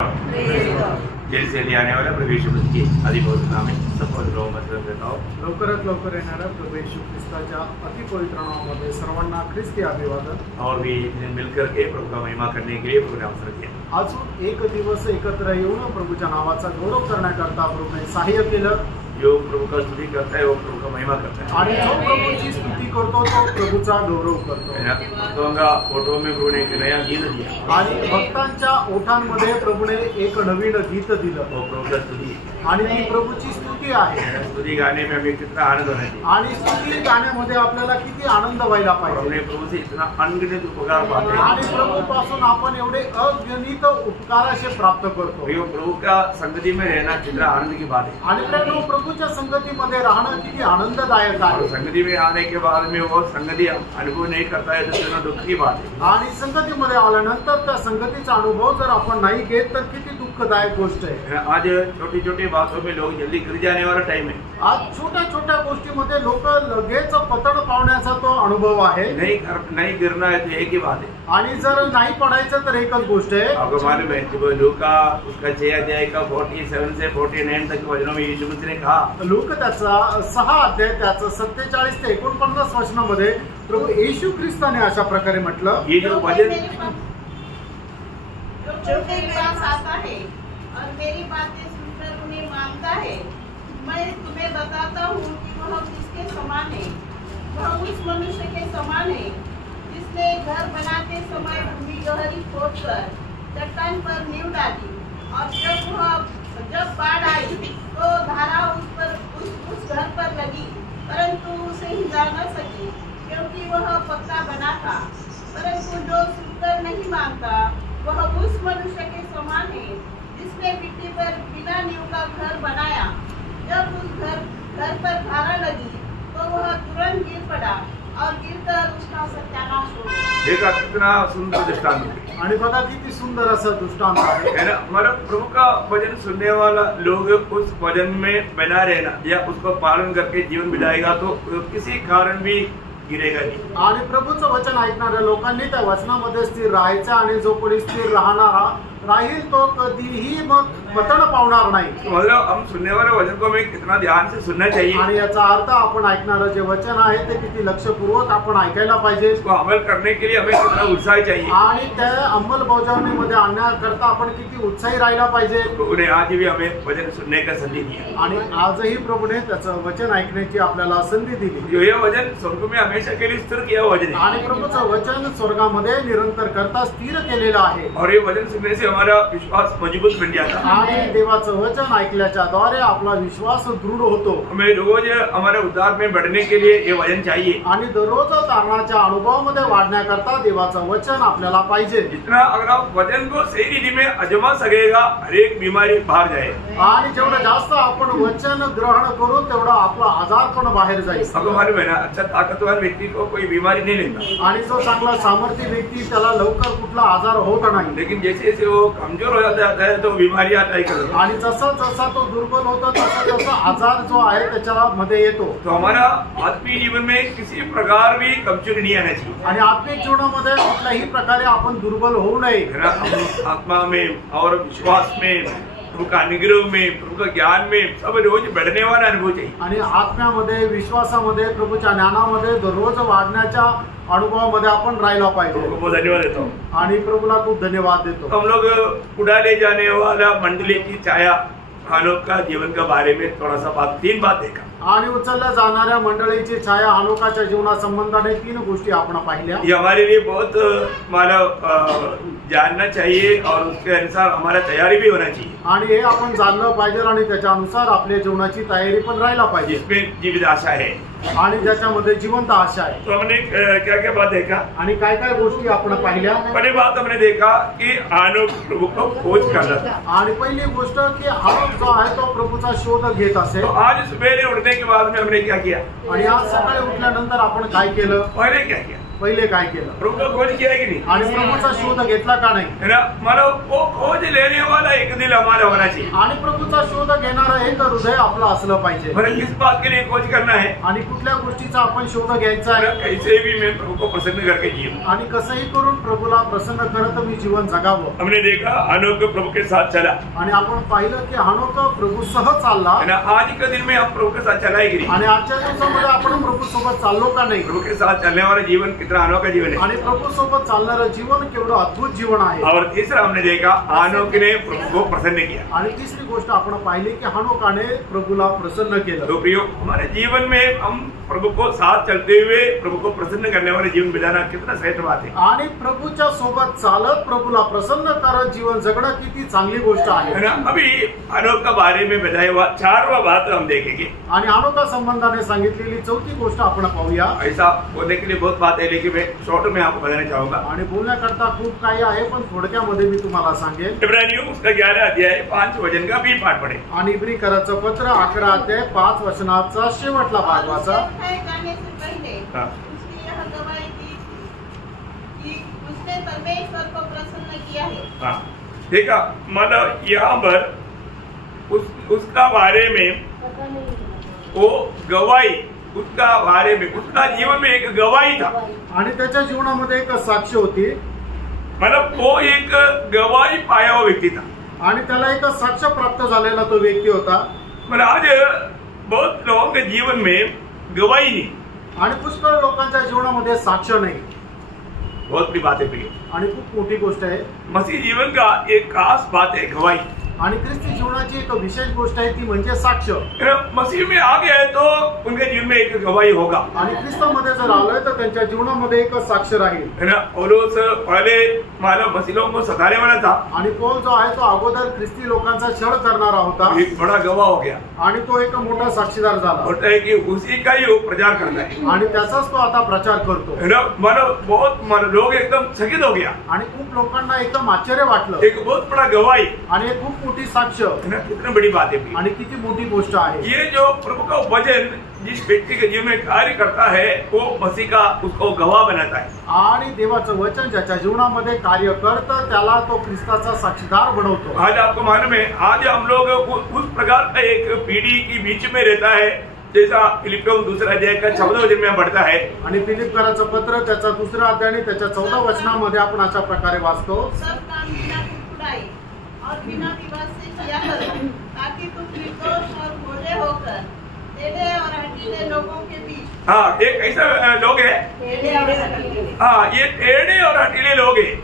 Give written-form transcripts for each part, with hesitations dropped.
Gel से ले आने वाला प्रभु यीशु मसीह की अधिपवित्र नाम में सबको मतलब देता हूँ। लवकरात लवकर येणाऱ्या प्रभू येशू ख्रिस्ताच्या अतिपवित्र नावामध्ये सर्वांना ख्रिस्ती अभिवादन। और भी एक दिन मिलकर के प्रभु का महिमा करने के लिए प्रभु ने अवसर दिया। अजून एक दिवस एकत्र येऊन प्रभूच्या नावाचा गौरव करण्याकरता प्रभूने सहाय्य केलं। जो प्रभु का स्तुति करता है वो प्रभु का महिमा करता है आणि जो प्रभूची स्तुती करतो तो प्रभूचा गौरव करतो। भक्तों का फोटो में प्रभु ने एक नया गीत दिया आणि भक्तांच्या ओठांमध्ये प्रभूने एक नवीन गीत दिलं। वो प्रभु का स्तुति आणि ती प्रभूची स्तुती आहे। स्तुति गाने में हमें कितना आनंद होना चाहिए आणि स्तुती गाण्यामध्ये आपल्याला किती आनंद व्हायला पाहिजे। हमने प्रभु से इतना अनगिनत उपकार पाते हैं आणि प्रभूपासून आपण एवढे अगणित उपकार असे प्राप्त करतो। ये प्रभु का संगति में रहना कितना आनंद की बात है। आणि प्रभूच्या संगतीमध्ये राहणं किती आनंददायक आहे। संगति में आने के बाद में वो संगति अनुभव नहीं करता है तो कितना दुख की बात है। आणि संगतीमध्ये आल्यानंतर त्या संगतीचा अनुभव जर आपण नाही घेत तर किती दुःखदायक गोष्ट आहे। आज छोटी छोटी बातों में लोग जल्दी गिर जाने वाला टाइम है। आज छोट्या छोट्या गोष्टीमध्ये लोक लगेच पतन पावण्याचा तो अनुभव आहे। नहीं गिरना है तो एक ही बात है। आणि जर नाही पडायचं तर एकच गोष्ट आहे। आपको मालूम है कि वो लूका उसका 6 अध्याय का 47 से 49 तक वचनों में यीशु मसीह ने कहा। लूक त्याचा 6 अध्याय त्याचा 47 ते 49 वचनामध्ये प्रभू येशू ख्रिस्ताने अशा प्रकारे म्हटलं, ये जो वचन जो मेरे पास आता है और मेरी बातें सुनकर उन्हें मानता है, मैं तुम्हें बताता हूँ कि वह किसके समान है। वह उस मनुष्य के समान है जिसने घर बनाते समय भूमि गहरी खोदकर चट्टान पर नींव डाली, और जब बाढ़ आई तो धारा उस घर पर लगी, परंतु उसे हिला न सकी क्योंकि वह पक्का बना था। परंतु जो सुनकर नहीं मानता वह उस मनुष्य के समान है जिसने मिट्टी पर बिना नींव का घर बनाया। जब उस घर पर धारा लगी तो वह तुरंत गिर पड़ा और गिरकर उसका सत्यानाश हो गया। देखा कितना सुंदर दृष्टांत है। आणि बघा किती सुंदर असं दृष्टांत आहे ना। मतलब प्रभु का वचन सुनने वाला लोग उस वचन में बना रहना या उसको पालन करके जीवन बिताएगा तो किसी कारण भी गिरेगा नहीं। आणि प्रभूचं वचन ऐकणाऱ्या लोकांनी त्या वचनामध्ये स्थिर राहायचं आणि जो कोणी स्थिर राहणारा राहील तो कधीही मग पतन पावणार नाही। मतलब हम सुनने वाले वचन को हमें कितना ध्यान से सुनना चाहिए आणि याचा अर्थ आपण ऐकणारं जे वचन आहे ते किती लक्षपूर्वक आपण ऐकायला पाहिजे। इसको अमल करने के लिए हमें कितना उत्साह चाहिए आणि त्या अंमलबजावणीमध्ये आणण्याकरता आपण किती उत्साही राहायला पाहिजे। प्रभुने आज भी हमें वचन सुनने का संधि दिया आणि आजही प्रभूने त्याचं वचन ऐकण्याची आपल्याला संधी दिली। जो ये वचन स्वर्ग में हमेशा के लिए स्थिर किया हुआ वचन है आणि प्रभूचं वचन स्वर्गामध्ये निरंतर करता स्थिर केलेलं आहे। और ये वचन सुनने से हमारा विश्वास मजबूत बन जाता है। आणि देवाचं वचन ऐकल्याच्या द्वारे आपला विश्वास दृढ होतो। हमें रोज हमारे उद्धार में बढ़ने के लिए ये वचन चाहिए आणि दररोज तारणाच्या अनुभवामध्ये वाढण्याकरता देवाचं वचन आपल्याला पाहिजे। जितना अगर आप वचन को सही रीति में आजमा सकेगा हर एक बीमारी बाहर जाए। आणि जेवढं जास्त आपण वचन ग्रहण करू तेवढा आपला आजार पण बाहेर जाईल। आपको मालूम है ना, अच्छा ताकतवर व्यक्ति को कोई बीमारी नहीं लेता आणि जो चांगला सामर्थ्य व्यक्ती त्याला लवकर कुठला आजार होत नाही। लेकिन जैसे जैसे वो कमजोर हो जाता है तो बीमारी आता है। आणि जसा जसा तो दुर्बल होतो तसा तसा आजार जो आहे त्याच्यामध्ये येतो। तो हमारा आत्मीय जीवन में किसी प्रकार भी कमजोरी नहीं आना चाहिए। आणि आत्मिक जीवनामध्ये कुठल्याही प्रकारे आपण दुर्बल होऊ नये। आत्मा में और विश्वास में प्रभु का अनुग्रह में प्रभु का ज्ञान में सब रोज बढ़ने वाला अनुभव चाहिए। आणि आत्म्यामध्ये विश्वासामध्ये प्रभूच्या ज्ञानामध्ये दररोज वाढण्याच्या अनुभवामध्ये आपण राहायला पाहिजे। बहुत धन्यवाद देता हूँ आणि प्रभूला खूप धन्यवाद देतो। हम लोग उड़ाले जाने वाला मंडली की छाया हानोक का जीवन के बारे में थोड़ा सा 3 बात देखा। आणि उचलल्या जाणाऱ्या मंडळीची छाया हानोकाच्या जीवनासंबंधाने 3 गोष्टी आपण पाहिल्या। ये हमारे लिए बहुत जानना चाहिए और उसके अनुसार हमारा तैयारी भी होना चाहिए। आणि हे आपण जाणलं पाहिजे आणि त्याच्यानुसार आपल्या जीवनाची तयारी पण राहायला पाहिजे। जिसमें जीवित आशा है आणि ज्याच्यामध्ये जिवंत आशा आहे। तो हमने क्या क्या बात देखा आणि काय काय गोष्टी आपण पाहिल्या। पहली बात हमने देखा कि हानोक प्रभु को खोज करता था। आणि पहिली गोष्ट की हानोक जो आहे तो प्रभूचा शोध घेत असे। तो आज सवेरे उठने के बाद में हमने क्या किया आणि आज सकाळी उठल्यानंतर आपण काय केलं। पहले क्या किया पहिले काय केलं? प्रभु का खोज किया है कि नहीं? आणि प्रभूचा शोध घेतला का नाही? है ना, मतलब वो खोज लेने वाला एक दिल हमारा होना चाहिए। आणि प्रभूचा शोध घेणारा एक हृदय आपलं असलं पाहिजे। मतलब किस बात के लिए खोज करना है? आणि कुठल्या गोष्टीचा आपण शोध घ्यायचा आहे? कैसे भी मैं प्रभु को प्रसन्न करके जीऊं। आणि कसंही करून प्रभूला प्रसन्न करत मी जीवन जगावं। हमने देखा हनोक प्रभु के साथ चला, आणि आपण पाहिलं की हनोक प्रभूसह चालला। है ना, आज के दिन में हम प्रभु के साथ चला ही नहीं। आणि आजच्या दिवसामध्ये आपण प्रभू सोबत चाललो का नाही? प्रभु के साथ चलने वाला जीवन कितना अनोखा जीवन है। आणि प्रभू सोबत चालणारं जीवन केवढं अद्भुत जीवन आहे। और तीसरा हमने देखा हनोक ने प्रभु को प्रसन्न किया। आणि तिसरी गोष्ट आपण पाहिली की हनोकाने प्रभूला प्रसन्न केलं। तो प्रियो, हमारे जीवन में हम प्रभु को साथ चलते हुए प्रभु को प्रसन्न करने वाले जीवन बिताना कितना सही बात है। आणि प्रभूच्या सोबत चालत प्रभूला प्रसन्न करत जीवन जगणं किती चांगली गोष्ट आहे। है ना, अभी हनोक के बारे में बताया हुआ 4वां बात हम देखेंगे। आणि हनोका संबंधाने सांगितलेली चौथी गोष्ट आपण पाहूया। ऐसा बोलने के लिए बहुत बात है, लेकिन मैं शॉर्ट में आपको बताना चाहूंगा। आणि बोलण्याकरता खूप काही आहे, पण थोडक्यामध्ये मी तुम्हाला सांगेन। इब्रानियों उसका 11 अध्याय 5 वचन का भी पाठ पढ़े। आणि इब्रीकराचं पत्र 11 अध्याय 5 वचनाचा शेवटला भाग वाचा। गाने से पहले हाँ। उसने यह गवाही दी कि उसने परमेश्वर को प्रसन्न किया है। हाँ, देखा, मतलब यहाँ पर उसका बारे में वो गवाही, उसका बारे में उसका जीवन में एक गवाही था। आणि त्याच्या जीवनामध्ये एक साक्ष होती। मतलब वो एक गवाही पाया हुआ व्यक्ति था। आणि त्याला एक साक्ष प्राप्त झालेला तो व्यक्ती होता। मतलब आज बहुत लोगों के जीवन में गवाही नहीं। आणि पुष्कळ लोकांच्या जीवनामध्ये साक्ष नाही। बहुत बड़ी बात है प्रिय, आणि खूप मोठी गोष्ट आहे। मसीह जीवन का एक खास बात है गवाही। आणि ख्रिस्ती जीवनाची एक विशेष गोष्ट आहे ती म्हणजे साक्ष। मसीह में आ गए तो उनके जीवन में एक गवाही होगा। आणि ख्रिस्तामध्ये जर आलोय तर त्यांच्या जीवनामध्ये एक साक्ष राहील। है ना, पौलुस पहले मानव मसीहों को सताने वाला था। आणि पौल जो आहे तो अगोदर ख्रिस्ती लोकांचा छळ करणारा होता। एक बड़ा गवाह हो गया। आणि तो एक मोठा साक्षीदार झाला। होता है कि उसी का ही वो प्रचार करता है। आणि त्याचाच तो आता प्रचार करतो। है ना, बहुत लोग एकदम चकित हो गया। आणि खूप लोकांना एकदम आश्चर्य वाटलं। एक बहुत बड़ा गवाही आणि एक खूप मोठी साक्ष। है ना, कितनी बड़ी बात है। आणि किती मोठी गोष्ट आहे। ये जो प्रभु का वचन जिस व्यक्ति के जीवन में कार्य करता है वो मसीह का उसको गवाह बनाता है। आणि देवाचं वचन ज्याच्या जीवनामध्ये कार्य करतं त्याला तो ख्रिस्ताचा साक्षीदार बनवतो। आज आपको मालूम है, आज हम लोग उस प्रकार का एक पीढ़ी के बीच में रहता है, जैसा फिलिपियों 2 अध्याय का 14 वचन में बढ़ता है। आणि फिलिपकराचं पत्र त्याचा 2 अध्याय आणि त्याच्या 14 वचनामध्ये आपण अशा प्रकारे वाचतो। सब काम बिना कुड़ाई और बिना विवाद से किया करो, ताकि तुम निर्दोष और भोले होकर टेढ़े और हठीले लोगों के बीच। हाँ, एक ऐसा लोग है। टेढ़े और हठीले। हाँ, ये टेढ़े और हठीले लोग हैं।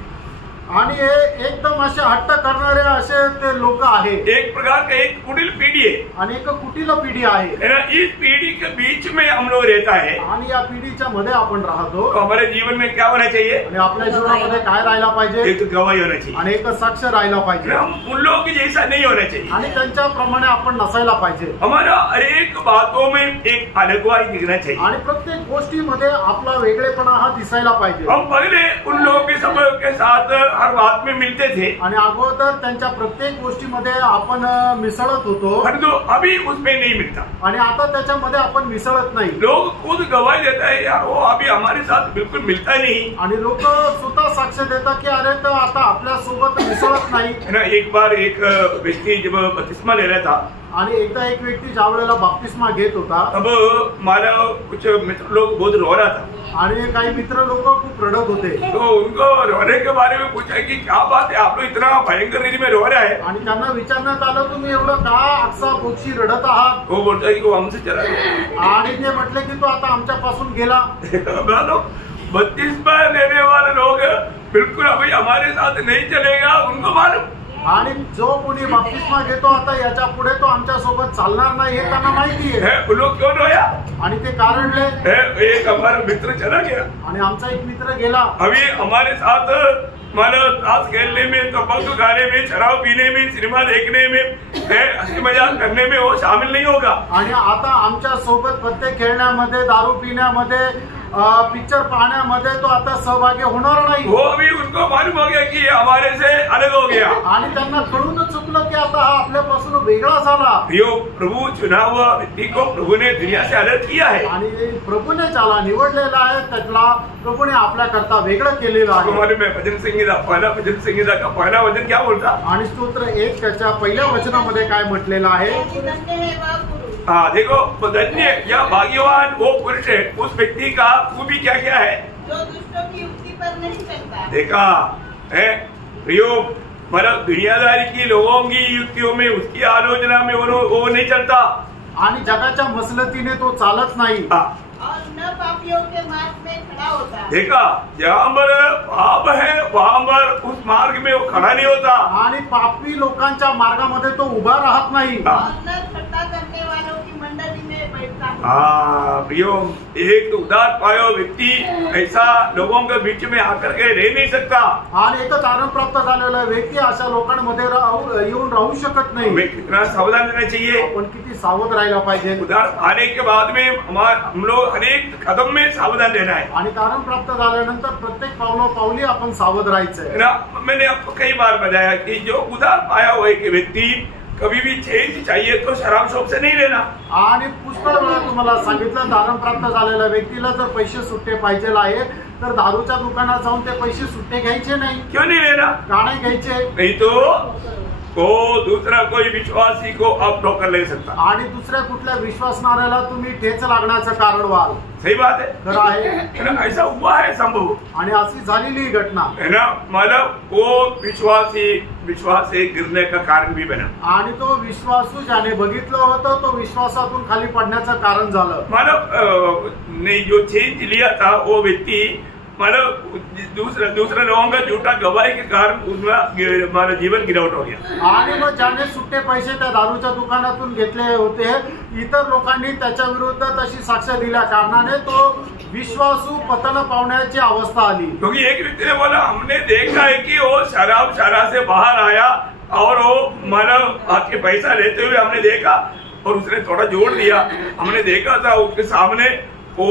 आणि हे एकदम असे हट्ट करणारे असे ते लोक आहेत। एक प्रकार का एक कुटिल पीढ़ी है। आणि एक कुटील पिढी आहे। है ना, इस पीढ़ी के बीच में हम लोग रहता है। आणि या पिढीच्या मध्ये आपण राहतो। तो हमारे जीवन में क्या होना चाहिए? आणि आपल्या जीवनामध्ये काय राहायला पाहिजे? एक गवाही होना चाहिए। आणि एक साक्ष राहायला पाहिजे। हम उन लोगों की जैसा नहीं होना चाहिए। आणि त्यांच्याप्रमाणे आपण नसायला पाहिजे। हमारा हर एक बातों में एक अलगवाही दिखना चाहिए। आणि प्रत्येक गोष्टीमध्ये आपला वेगळेपणा हा दिसायला पाहिजे। हम पहले उन लोगों के समय के साथ हर बात में मिलते थे। आणि अगोदर त्यांच्या प्रत्येक गोष्टीमध्ये आपण मिसळत होतो। परंतु अभी उसमें नहीं मिलता। आणि आता त्याच्यामध्ये आपण मिसळत नाही। लोग खुद गवाही देता है, यार वो अभी हमारे साथ बिल्कुल मिलता नहीं। आणि लोक स्वतः साक्ष देतात की अरे तो आता आपल्या सोबत मिसळत नाही। है ना, एक बार एक व्यक्ति जब बपतिस्मा ले रहा था, आणि एकदा एक व्यक्ती ज्या वेळेला बपतिस्मा घेत होता तब हमारा कुछ मित्र लोग बहुत रो रहा था। आणि काही मित्र लोक खूप रडत होते। तो उनको रोने के बारे में पूछा कि क्या बात है, आप लोग इतना भयंकर रीति में रो रहे हैं। आणि त्यांना विचारण्यात आलं तुम्ही एवढं का अक्सा पोक्षी रडत आहात? वो बोलता है कि वो हमसे चला गया। आणि ते म्हटले की तो आता आमच्यापासून गेला। बपतिस्मा लेने वाले लोग बिल्कुल अभी हमारे साथ नहीं चलेगा, उनको मालूम। आणि जो कोणी बपतिस्मा घेतो आता याच्या पुढे तो आमच्या सोबत चालणार नाही हे त्यांना माहिती आहे। वो लोग क्यों रोया? आणि ते कारणले एक हमारा मित्र चला गया। आणि आमचा एक मित्र गेला। अभी हमारे साथ मानो ताश खेलने में, तंबाकू खाने में, शराब पीने में, सिनेमा देखने में, हंसी मजाक करने में वो शामिल नहीं होगा। आणि आता आमच्या सोबत पत्ते खेळण्यामध्ये, दारू पिण्यामध्ये पिक्चर पाहण्यामध्ये तो आता सहभागी होणार नाही. वो भी उनको मालूम हो गया कि हमारे से अलग हो गया. आणि त्यांना कळून चुकलं की आता हा आपल्यापासून वेगळा झाला. प्रियो, प्रभु चुना हुआ व्यक्ति को प्रभु ने दुनिया से अलग किया है. आणि प्रभूने ज्याला निवडलेला आहे त्याला प्रभूने आपल्या करता वेगळं केलेलं आहे. मालूम है भजन संगीता, पहला भजन संगीता का पहला वचन क्या बोलता? आणि स्तोत्र 1 त्याच्या पहिल्या वचनामध्ये काय म्हटलेलं आहे? हाँ, देखो धन्य या भाग्यवान वो पुरुष है, उस व्यक्ति का खूबी क्या क्या है जो दुष्टों की युक्ति पर नहीं चलता. देखा है प्रियो, मतलब दुनियादारी की लोगों की युक्तियों में, उसकी आलोचना में वो नहीं चलता. आणि जगाच्या मसलतीने तो चालत नाही. और न पापियों के मार्ग में खड़ा होता. देखा, जहाँ पर पाप है वहाँ पर उस मार्ग में वो खड़ा नहीं होता. आणि पापी लोकांच्या मार्गामध्ये तो उभा राहत नाही. और न ठट्टा करने वालों की मंडली में बैठता. हाँ प्रियो, एक उदार पायो व्यक्ति ऐसा लोगों के बीच में आकर के रह नहीं सकता. आणि एक तारण प्राप्त झालेला व्यक्ती अशा लोकांमध्ये येऊन राहू शकत नाही. हमें कितना सावधान रहना चाहिए. आपण किती सावध राहायला पाहिजे. उदार आने के बाद में हम लोग अनेक कदम में सावधान रहना है. आणि तारण प्राप्त झाल्यानंतर प्रत्येक पावली आपण सावध राहायचंय. मैंने आपको कई बार बताया कि जो उदार पाया हुआ एक व्यक्ति कभी भी चेंज चाहिए तो शराब शॉप से नहीं लेना. आणि पुष्कळ वेळा तुम्हाला सांगितलं, तारण प्राप्त झालेल्या व्यक्तीला जर पैसे सुट्टे पाहिजे आहे तर दारूच्या दुकानात जाऊन ते पैसे सुट्टे घ्यायचे नाही. क्यों नहीं लेना? का नाही घ्यायचे? नहीं तो दूसरा कोई विश्वासी को आप ठोकर ले सकता. आणि दुसऱ्या कुठल्या विश्वासणाऱ्याला तुम्ही ठेच लागण्याचं कारण व्हाल. सही बात है. खरं आहे. ऐसा हुआ है संभव. आणि अशी झालेली घटना है ना. मतलब वो विश्वास से गिरने का कारण भी बना. आणि तो विश्वासू ज्याने बघितलं होतं तो विश्वासातून खाली पडण्याचं कारण झालं. मतलब ने जो चेंज लिया था वो व्यक्ति मतलब दूसरे लोगों का झूठा गवाही के कारण उसमें हमारा जीवन गिरावट हो गया. आणि मग ज्याने सुट्टे पैसे त्या दारूच्या दुकानातून घेतले होते, इतर लोकांनी त्याच्या विरुद्ध तशी साक्ष दिल्या कारणाने तो विश्वासू पतन पावण्याची अवस्था आली. क्योंकि एक व्यक्ति ने बोला, हमने देखा है कि वो शराब से बाहर आया और वो मतलब आके पैसा लेते हुए हमने देखा, और उसने थोड़ा जोड़ दिया. हमने देखा था उसके सामने वो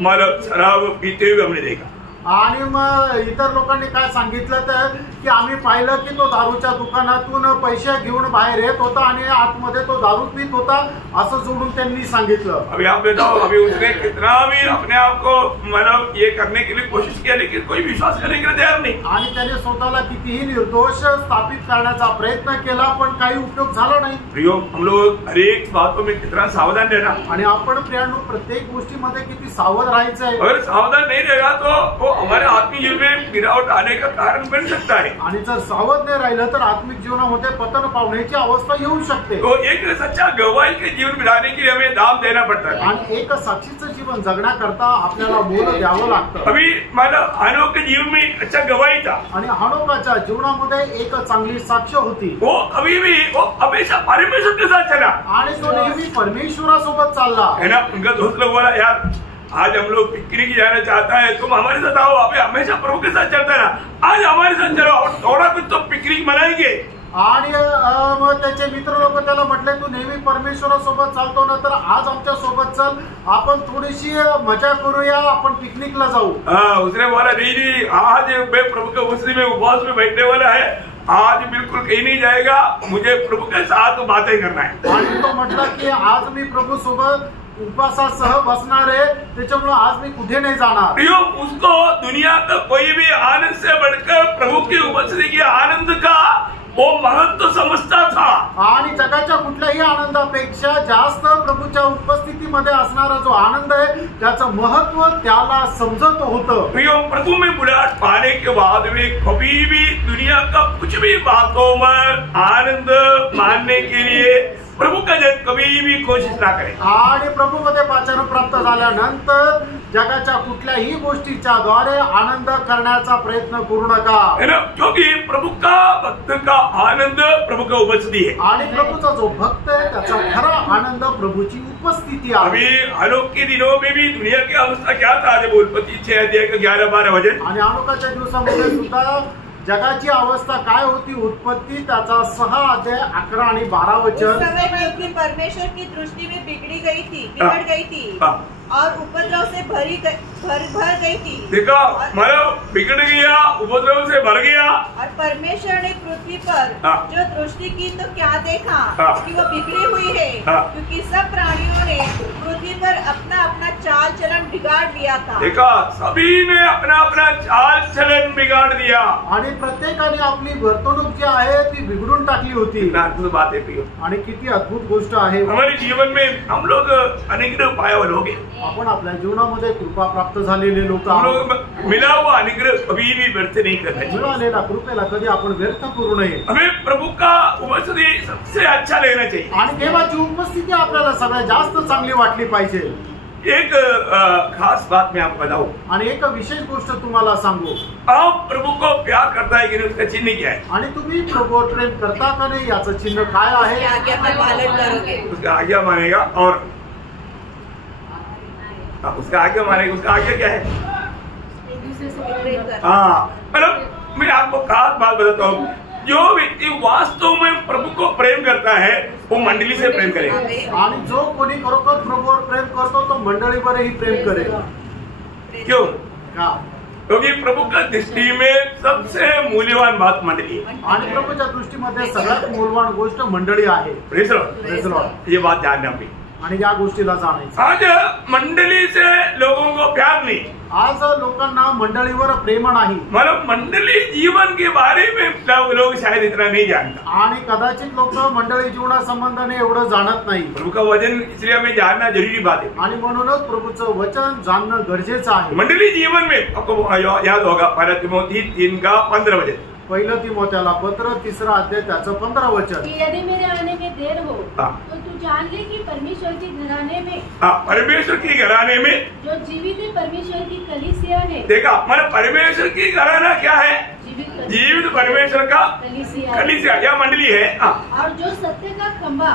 मतलब शराब पीते हुए हमने देखा. आणि मग इतर लोकांनी काय सांगितलं तर की आम्ही पाहिलं की तो दारूच्या दुकानातून पैसे घेऊन बाहेर येत होता आणि आतमध्ये तो दारू पीत होता असं जोडून त्यांनी सांगितलं. अभी आप बताओ, अभी उसने कितना भी अपने आप को मतलब ये करने के लिए कोशिश किया, लेकिन कोई विश्वास करने के लिए तैयार नहीं. आणि त्याने स्वतःला कितीही निर्दोष स्थापित करण्याचा प्रयत्न केला पण काही उपयोग झाला नाही. प्रियो, हम लोग हर एक बातों में कितना सावधान रहना. आणि आपण प्रियांनो प्रत्येक गोष्टीमध्ये किती सावध राहायचं आहे. अगर सावधान नहीं रहेगा तो वो हमारे आत्मिक जीवन में गिरावट आने का कारण बन सकता है. आणि जर सावध नाही राहिलं तर आत्मिक जीवनामध्ये पतन पावण्याची अवस्था येऊ शकते. तो एक सच्चा गवाही के जीवन बिताने के लिए हमें दाम देना पड़ता है. आणि एक साक्षीचं जीवन जगण्याकरता आपल्याला मोल द्यावं लागतं. अभी मतलब हनोक के जीवन में एक अच्छा गवाही था. आणि हनोकाच्या जीवनामध्ये एक चांगली साक्ष होती. वो अभी भी वो हमेशा परमेश्वर के साथ चला. आणि तो नेहमी परमेश्वरासोबत चालला. है ना. उनका दोस्त लोग बोला, यार आज हम लोग पिकनिक जाना चाहता है, तुम हमारे साथ आओ. अभी हमेशा प्रभु के साथ चलता ना, आज हमारे साथ चलो और थोड़ा कुछ तो पिकनिक मनाएंगे. आणि मग त्याचे मित्र लोक त्याला म्हटले, तू नेहमी परमेश्वरासोबत चालतो ना, तर आज आमच्या सोबत चल, आपण थोडीशी मजा करूया, आपण पिकनिकला जाऊ. उसने बोला, नहीं आज मैं प्रभु के उपस्थिति में उपवास में बैठने वाला है, आज बिल्कुल कहीं नहीं जाएगा, मुझे प्रभु के साथ बातें करना है. आणि तो म्हटला की आज मी प्रभू सोबत उपासासह बसणार आहे, त्याच्यामुळे आज मी कुठे नाही जाणार. उसको दुनिया का कोई भी आनंद से बढ़कर प्रभु की उपस्थिति के आनंद का वो महत्व समजता था. आणि जगाच्या कुठल्याही आनंदापेक्षा जास्त प्रभूच्या उपस्थितीमध्ये असणारा जो आनंद आहे त्याचं महत्व त्याला समजत होतं. प्रभु में बुलाहट पाने के बाद में कभी भी दुनिया का कुछ भी बातों में आनंद मानने के लिए प्रभु का जन कभी भी कोशिश ना करे. आणि प्रभूमध्ये वाचन प्राप्त झाल्यानंतर जगाच्या कुठल्याही गोष्टीच्या द्वारे आनंद करण्याचा प्रयत्न करू नका. क्योंकि प्रभु का भक्त का आनंद प्रभु का उपस्थिति है. आणि प्रभूचा जो भक्त आहे त्याचा खरा आनंद प्रभूची उपस्थिती आहे. अभी आलोक के दिनों में भी दुनिया की अवस्था क्या था, जब उत्पत्ति 6:11-12 वचन. आणि आलोकाच्या दिवसामध्ये सुद्धा जगाची अवस्था काय होती, उत्पत्ती त्याचा 6:11 आणि 12 वचन. परमेश्वर की दृष्टि में बिगड़ गई थी. और उपद्रव से भर गई थी। देखो मतलब बिगड़ गया, उपद्रव से भर गया। और परमेश्वर ने पृथ्वी पर जो दृष्टि की तो क्या देखा कि वो बिगड़ी हुई है, क्योंकि सब प्राणियों ने पृथ्वी पर अपना अपना चाल चलन बिगाड़ लिया था। देखा सभी ने अपना अपना चाल चलन बिगाड़ दिया आणि प्रत्येकाने आपली वर्तणूक जी आहे ती बिघडून टाकली होती। अद्भुत बात है प्रियो, आणि किती अद्भुत गोष्ट आहे। हमारे जीवन में हम लोग अनुग्रह पाया हुए लोग हैं। आपण आपल्या जीवनामध्ये कृपा प्राप्त झालेले लोक हम आहोत। लोग मिला हुआ अनुग्रह कभी भी व्यर्थ नहीं करना चाहिए। मिळालेला कृपेला कधी आपण व्यर्थ करू नये। हमें प्रभु का उपस्थिति सबसे अच्छा लेना चाहिए। आणि देवाची उपस्थिती आपल्याला सगळ्यात जास्त चांगली वाटली पाहिजे। एक खास बात मैं आपको बताऊं, आणि एक विशेष गोष्ट तुम्हाला सांगू। आप प्रभु को प्यार करता है कि नहीं, उसका चिन्ह क्या है? आणि तुम्ही प्रभुवर प्रेम करता का नाही याचं चिन्ह काय आहे? आज्ञा का पालन करोगे। उसका आज्ञा मानेगा और उसका आज्ञा मानेगा। उसका आज्ञा क्या है? एक दूसरे से प्रेम करना। हाँ, मतलब मैं आपको खास बात बताता हूँ, जो व्यक्ति वास्तव में प्रभु को प्रेम करता है वो मंडली से प्रेम करेगा। आणि जो कोणी खरोखर प्रभुवर प्रेम करतो तो मंडळीवरही प्रेम करेल। क्यों? का? क्योंकि प्रभु का दृष्टि में सबसे मूल्यवान बात मंडली है। आणि प्रभूच्या दृष्टीमध्ये सगळ्यात मूल्यवान गोष्ट मंडळी आहे। Praise Lord. Praise Lord. ये बात ध्यान रखनी। आणि या गोष्टीला जाणायचं। आज मंडली से लोगों को प्यार नहीं, आज लोकांना मंडळीवर प्रेम नाही। मतलब मंडली जीवन के बारे में लोग शायद इतना नहीं जानता। आणि कदाचित लोक मंडळी जीवना संबंधाने एवढं जाणत नाही। प्रभु का वचन इसलिए हमें जानना जरूरी बात है। आणि म्हणूनच प्रभूचं वचन जाणणं गरजेचं आहे। मंडली जीवन में आपको याद होगा पहला तिमोथी 3:15 पहिलं तिमोथेला पत्र 3 अध्याय त्याचं 15 वचन। कि यदि मेरे आने में देर हो हाँ। तो तू जान ले कि परमेश्वर के घराने में, परमेश्वर की घराने में जो जीवित परमेश्वर की कलीसिया है। देखा मतलब परमेश्वर की घराना क्या है? जीवित परमेश्वर का कलीसिया या मंडली है। और जो सत्य का खंभा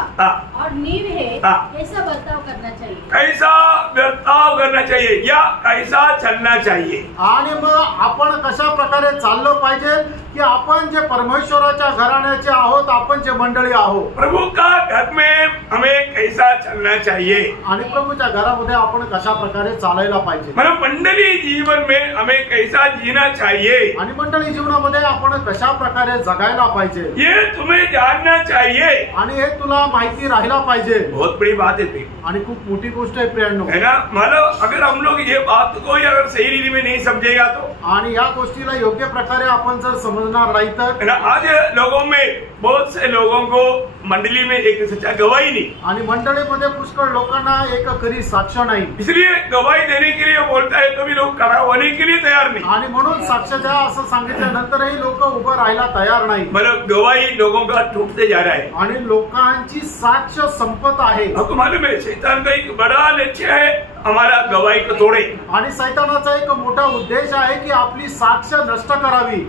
और नींव है, कैसा बर्ताव करना चाहिए, कैसा बर्ताव करना चाहिए या कैसा चलना चाहिए। आणि मग आपण कशा प्रकारे चाललं पाहिजे की आपण जे परमेश्वराच्या घराण्याचे आहोत, आपण जे मंडळी आहोत, प्रभु का घर में हमें कैसा चलना चाहिए आणि प्रभूच्या घरामध्ये आपण कशा प्रकारे चालायला पाहिजे। मतलब मंडली जीवन में हमें कैसा जीना चाहिए आणि मंडळी जीवनामध्ये आपण कशा प्रकारे जगायला पाहिजे ये तुम्हें जानना चाहिए। आणि हे तुला माहिती राहिला पाहिजे। बहुत बड़ी बात है आणि खूप मोठी गोष्ट आहे प्रियांनो, है ना। मतलब अगर हम लोग ये बात को ही अगर सही रीति में नहीं समझेगा तो, आणि या गोष्टीला योग्य प्रकारे आपण जर समजणार नाही तर, आज लोगों में बहुत से लोगों को मंडली में एक सच्चा गवाही नहीं, आणि मंडळीमध्ये पुष्कळ लोकांना एक खरी साक्ष नाही। इसलिए गवाही देने के लिए बोलता है तो भी लोग खड़ा होने के लिए तैयार नहीं। आणि म्हणून साक्ष द्या असं सांगितल्यानंतरही लोक उभं राहायला तयार नाही। मतलब गवाही लोगों का टूटते जा रहा है आणि लोकांची साक्ष संपत आहे। आपको मालूम है शैतान का एक बड़ा लक्ष्य है हमारा गवाही को तोड़े। आणि सैतानाचा एक मोठा उद्देश आहे की आपली साक्ष नष्ट करावी।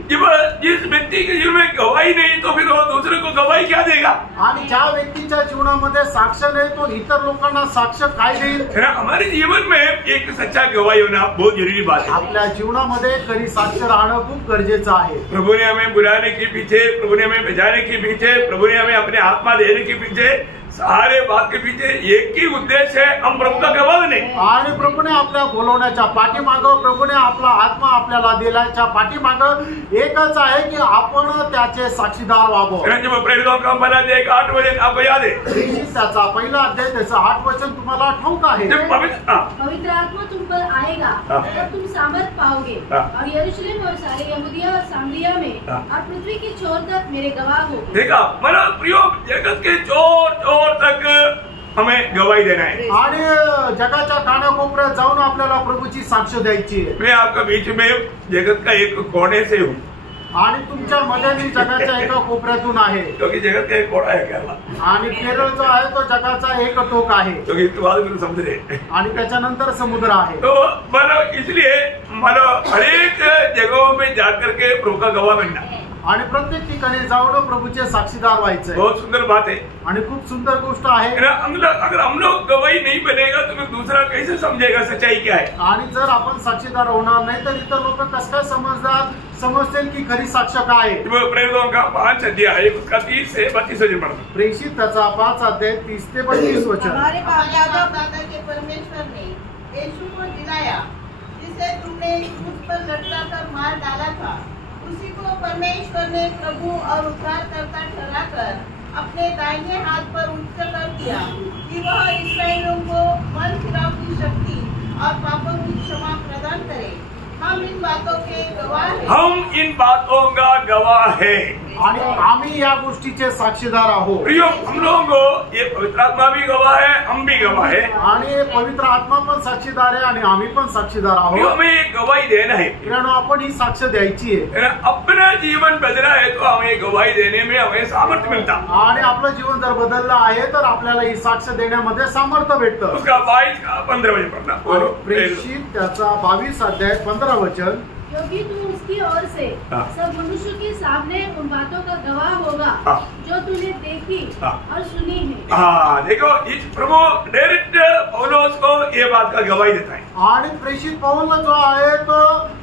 जिस व्यक्ति के जीवन में गवाही नहीं तो फिर वो दूसरे को गवाही क्या देगा? आणि ज्या व्यक्तीच्या जीवनामध्ये साक्ष नाही तो इतर लोकांना साक्ष काय देईल? हमारे जीवन में एक सच्चा गवाही होना बहुत जरूरी बात है। आपल्या जीवनामध्ये खरी साक्ष राहणं खूप गरजेचं आहे। प्रभु ने हमें बुलाने के पीछे, प्रभु ने हमें बचाने के पीछे, प्रभु ने हमें अपने आत्मा देने के पीछे, सारे बात के पीछे एक ही उद्देश्य है, हम प्रभु का गवाह बने। आणि प्रभूने आपल्या बोलवण्याच्या पाठीमागं, प्रभूने आपला आत्मा आपल्याला दिल्याच्या पाठीमागं एकच आहे की आपण त्याचे साक्षीदार व्हावं। जब प्रेरितों का पहला अध्याय 8 वचन आपको याद है? त्याचा पहिला अध्याय त्याचं 8 वचन तुम्हाला ठाऊक आहे। जब पवित्र आत्मा तुम पर आएगा तब तुम सामर्थ पाओगे और यरूशलेम और सारे यहूदिया और सामरिया में और पृथ्वी की छोर तक मेरे गवाह हो। देखा मतलब प्रियो जगत के चोर तक हमें गवाही देना है आणि जगाच्या कानाकोपऱ्यात जाऊन आपल्याला प्रभूची साक्ष द्यायची आहे। मैं आपका बीच में जगत का एक कोने से हूँ आणि तुमच्या मध्ये मी जगाच्या एका कोपऱ्यातून आहे, क्योंकि जगत का एक कोना है केरला, आणि केरळ जो आहे तो जगाचा एक टोक आहे, क्योंकि इसके बाद फिर समुद्र है आणि त्याच्यानंतर समुद्र आहे। तो मतलब इसलिए मतलब हर एक जगहों में जाकर के प्रभु का गवाह बनना आणि प्रत्येक ठिकाणी जाऊन प्रभूचे साक्षीदार व्हायचे बहुत सुंदर बात है। आणि खूप सुंदर गोष्ट आहे। अगर हम लोग गवाही नहीं बनेगा तो फिर दूसरा कैसे समझेगा सच्चाई क्या है? आणि जर आपण साक्षीदार होणार नाही तर इतर लोक कसं काय समजतील की खरी साक्ष काय आहे? प्रेरितों का 5 अध्याय उसका 30 से 32 वचन पढ़ना। प्रेषित त्याचा 5 अध्याय 30 ते 32 वचन। हमारे बाप दादा के परमेश्वर ने यीशु को दिलाया, जिसे तुमने क्रूस पर लटकाकर मार डाला था। उसी को परमेश्वर ने प्रभु और उद्धारकर्ता ठहराकर अपने दाहिने हाथ पर उच्च कर दिया कि वह इस्राएलियों को मन फिराव की शक्ति और पापों की क्षमा प्रदान करे। हम इन बातों के गवाह हैं। हम इन बातों का गवाह है आणि आम्ही या गोष्टीचे साक्षीदार आहोत। प्रियो, हम लोगों को ये पवित्र आत्मा भी गवाह है, हम भी गवाह है आणि पवित्र आत्मा पण साक्षीदार आहे आणि आम्ही पण साक्षीदार प्रियो, आहोत। हमें एक गवाही देना है। मित्रांनो, आपण ही साक्ष द्यायची आहे अपना जीवन बदला है तो हमें गवाही देने में हमें सामर्थ्य मिलता। आणि आपलं जीवन जर बदललं आहे तर आपल्याला ही साक्ष देण्यामध्ये सामर्थ्य भेटतं। उसका 22 का 15 वचन पढ़ना। प्रेषित त्याचा 22 अध्याय 15 वचन। क्योंकि तू उसकी ओर से सब मनुष्यों के सामने उन बातों का गवाह होगा जो तूने देखी और सुनी है। हाँ, देखो इस प्रभु डायरेक्ट पौलुस को ये बात का गवाही देता है। आणि प्रेषित पौल जो आहे तो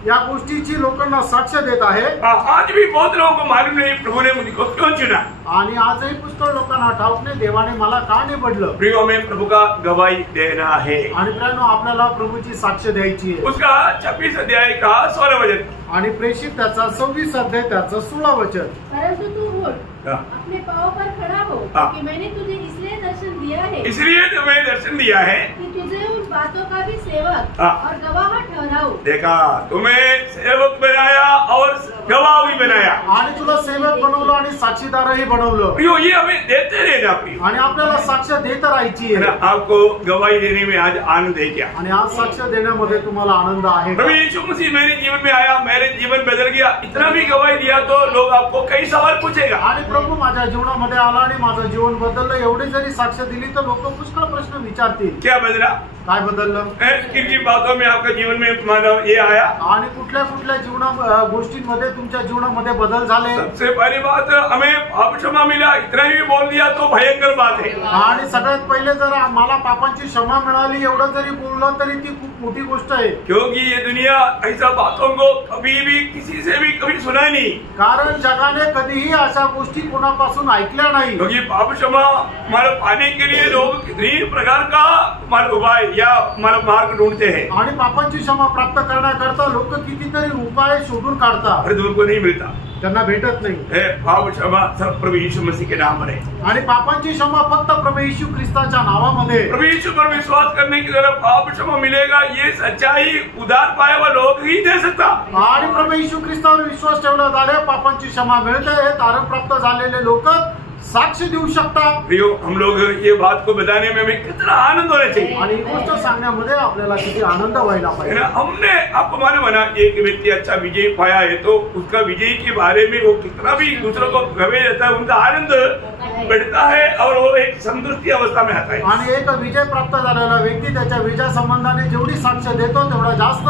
या गोष्टीची लोकांना साक्ष देत आहे। आज भी बहुत लोगों को मालूम नहीं प्रभु ने मुझको क्यों चुना। आणि आजही पुष्कळ लोकांना ठाऊक नाही देवाने मला का निवडलं। प्रियो, हमें प्रभु का गवाही देना है आणि प्रियानो, आपल्याला प्रभूची साक्ष द्यायची आहे। उसका 26 अध्याय का 16 वचन आणि प्रेषित त्याचा 26 अध्याय त्याचा 16 वचन। परंतु तू उठ, अपने पाँव पर खड़ा हो, क्योंकि मैंने तुझे इसलिए दर्शन दिया है, इसलिए तुम्हें दर्शन दिया है कि तुझे उन बातों का भी सेवक और गवाह ठहराऊं। देखा, तुम्हें सेवक बनाया और गवाह भी बनाया आणि तुला सेवक बनवलं आणि साक्षीदारही बनवलं। प्रियो, ये हमें देते रहना प्रियो, आणि आपल्याला साक्ष देत राहायची आहे। आपको गवाही देने में आज आनंद है क्या? आणि आज साक्ष देण्यामध्ये तुम्हाला आनंद आहे का? प्रभु यीशु मसीह मेरे जीवन में आया, मेरे जीवन बदल गया, इतना भी गवाही दिया तो लोग आपको कई सवाल पूछेगा। आणि प्रभु माझ्या जीवनामध्ये आला आणि माझं जीवन बदललं एवढी जरी साक्ष दिली तर लोक पुष्कळ प्रश्न विचारतील। क्या बदला? काय बदललं? किन बातों में आपका जीवन में मानव ये आया? आणि कुठल्या कुठल्या गोष्टींमध्ये तुमच्या जीवनामध्ये बदल झाले? सबसे पहली बात, हमें पाप क्षमा मिला, इतना ही बोल दिया तो भयंकर बात है। आणि सगळ्यात पहिले जर मला पापांची क्षमा मिळाली एवढं जरी बोललं तरी ती खूप मोठी गोष्ट आहे। क्योंकि ये दुनिया ऐसा बातों को कभी भी किसी से भी कभी सुना नहीं, कारण जगाने कधीही अशा गोष्टी कोणापासून ऐकल्या नाही। क्योंकि पाप क्षमा पाने के लिए लोग कितनी प्रकार का उपाय या मार्ग ढूंढते हैं आणि पापांची क्षमा प्राप्त करण्याकरता लोक कितीतरी उपाय शोधून काढतात, पर उनको नहीं मिलता। त्यांना भेटत नाही। पाप क्षमा सब प्रभु यीशु मसीह के नाम पर है आणि पापांची क्षमा फक्त प्रभू येशू ख्रिस्ताच्या नावामध्ये। प्रभु यीशु पर विश्वास करने की तरफ पाप क्षमा मिलेगा, ये सच्चाई उधार पाया हुआ लोग ही दे सकता। आणि प्रभू येशू ख्रिस्तावर विश्वास ठेवला झाले पापांची क्षमा मिळते हे तारण प्राप्त झालेले लोक साक्ष देऊ शकता। प्रियो, हम लोग ये बात को बताने में हमें कितना आनंद होना चाहिए आणि गोष्ट सांगण्यामध्ये आपल्याला किती आनंद व्हायला पाहिजे। हमने आपको मालूम है ना, एक व्यक्ति अच्छा विजय पाया है तो उसका विजय के बारे में वो कितना भी दूसरों को गवे देता है, उनका आनंद बढ़ता है और वो एक संतुष्टि अवस्था में आता है। आणि एक विजय प्राप्त झालेला व्यक्ती त्याच्या विजय संबंधाने जेवढी साक्ष देतो तेवढा जास्त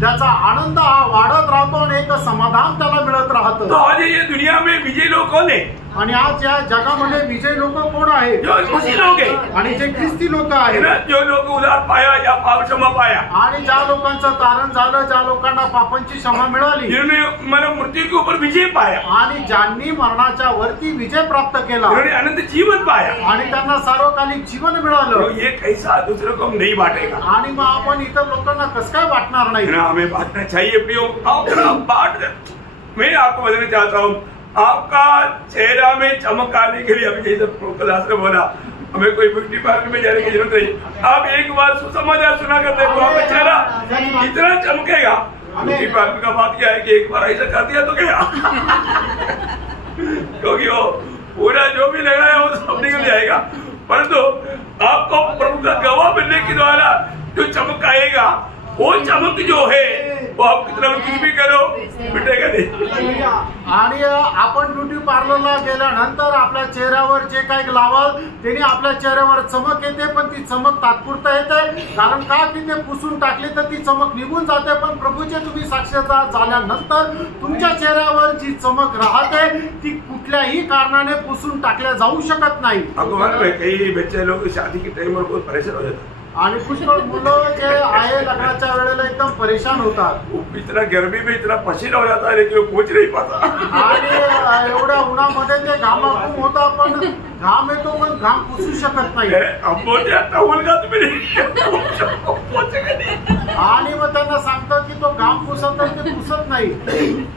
त्याचा आनंद हा वाढत राहतो आणि एक समाधान त्याला मिळत राहतं। तो आज ये दुनिया में विजय लोग कौन है? आणि आज या जगामध्ये विजय लोक कोण आहेत? जो खुशी लोग हैं आणि जे ख्रिस्ती लोक आहेत, जो लोग उधार पाया या पाप क्षमा पाया, आणि ज्या लोकांचं तारण झालं, ज्या लोकांना पापांची क्षमा मिळाली, जिन्होंने मतलब मृत्यु के ऊपर विजय पाया आणि ज्यांनी मरणाच्या वरती विजय प्राप्त केला, उन्होंने अनंत जीवन पाया आणि त्यांना सार्वकालिक जीवन मिळालं, तो ये कैसा दूसरों को हम नहीं बांटेगा? आणि मग आपण इतर लोकांना कसं काय वाटणार नाही? हमें बांटना चाहिए प्रियो। बांट, मैं आपको बताना चाहता हूँ, आपका चेहरा में चमक आने के लिए अभी जैसे प्रभुदास ने बोला, हमें कोई ब्यूटी पार्लर में जाने की जरूरत नहीं। आप एक बार सुसमाचार सुना कर देखो, आपका चेहरा इतना चमकेगा। ब्यूटी पार्लर का बात क्या है कि एक बार ऐसा कर दिया तो क्या क्योंकि वो पूरा जो भी लग रहा है वो सब निकल जाएगा, परंतु आपको प्रभु का गवाह बनने के द्वारा जो चमक आएगा, वो चमक जो है वो आप कितना भी कुछ भी करो मिटेगा नहीं। आणि आपण ब्युटी पार्लरला गेल्यानंतर आपल्या चेहऱ्यावर जे काही लावाल त्याने आपल्या चेहऱ्यावर चमक येते, पण ती चमक तात्पुरता येते, कारण का की ते पुसून टाकले तर ती चमक निघून जाते। पण प्रभूचे तुम्ही साक्षीदार झाल्यानंतर तुमच्या चेहऱ्यावर जी चमक राहते ती कुठल्याही कारणाने पुसून टाकल्या जाऊ शकत नाही। आपको मालूम है कई बच्चे लोग शादी के टाइम पर बहुत परेशान हो जाते हैं। आणि पुष्कळ मुलं जे आहे लग्नाच्या वेळेला एकदम परेशान होतात. इतना गर्मी में इतना पसीना हो जाता है लेकिन वो पोंछ नहीं पाता. आणि एवढ्या उन्हामध्ये ते घामाघूम होता पण घाम येतो पण घाम पुसू शकत नाही. आणि मग त्यांना सांगतात की तो घाम पुसत ते पुसत नाही.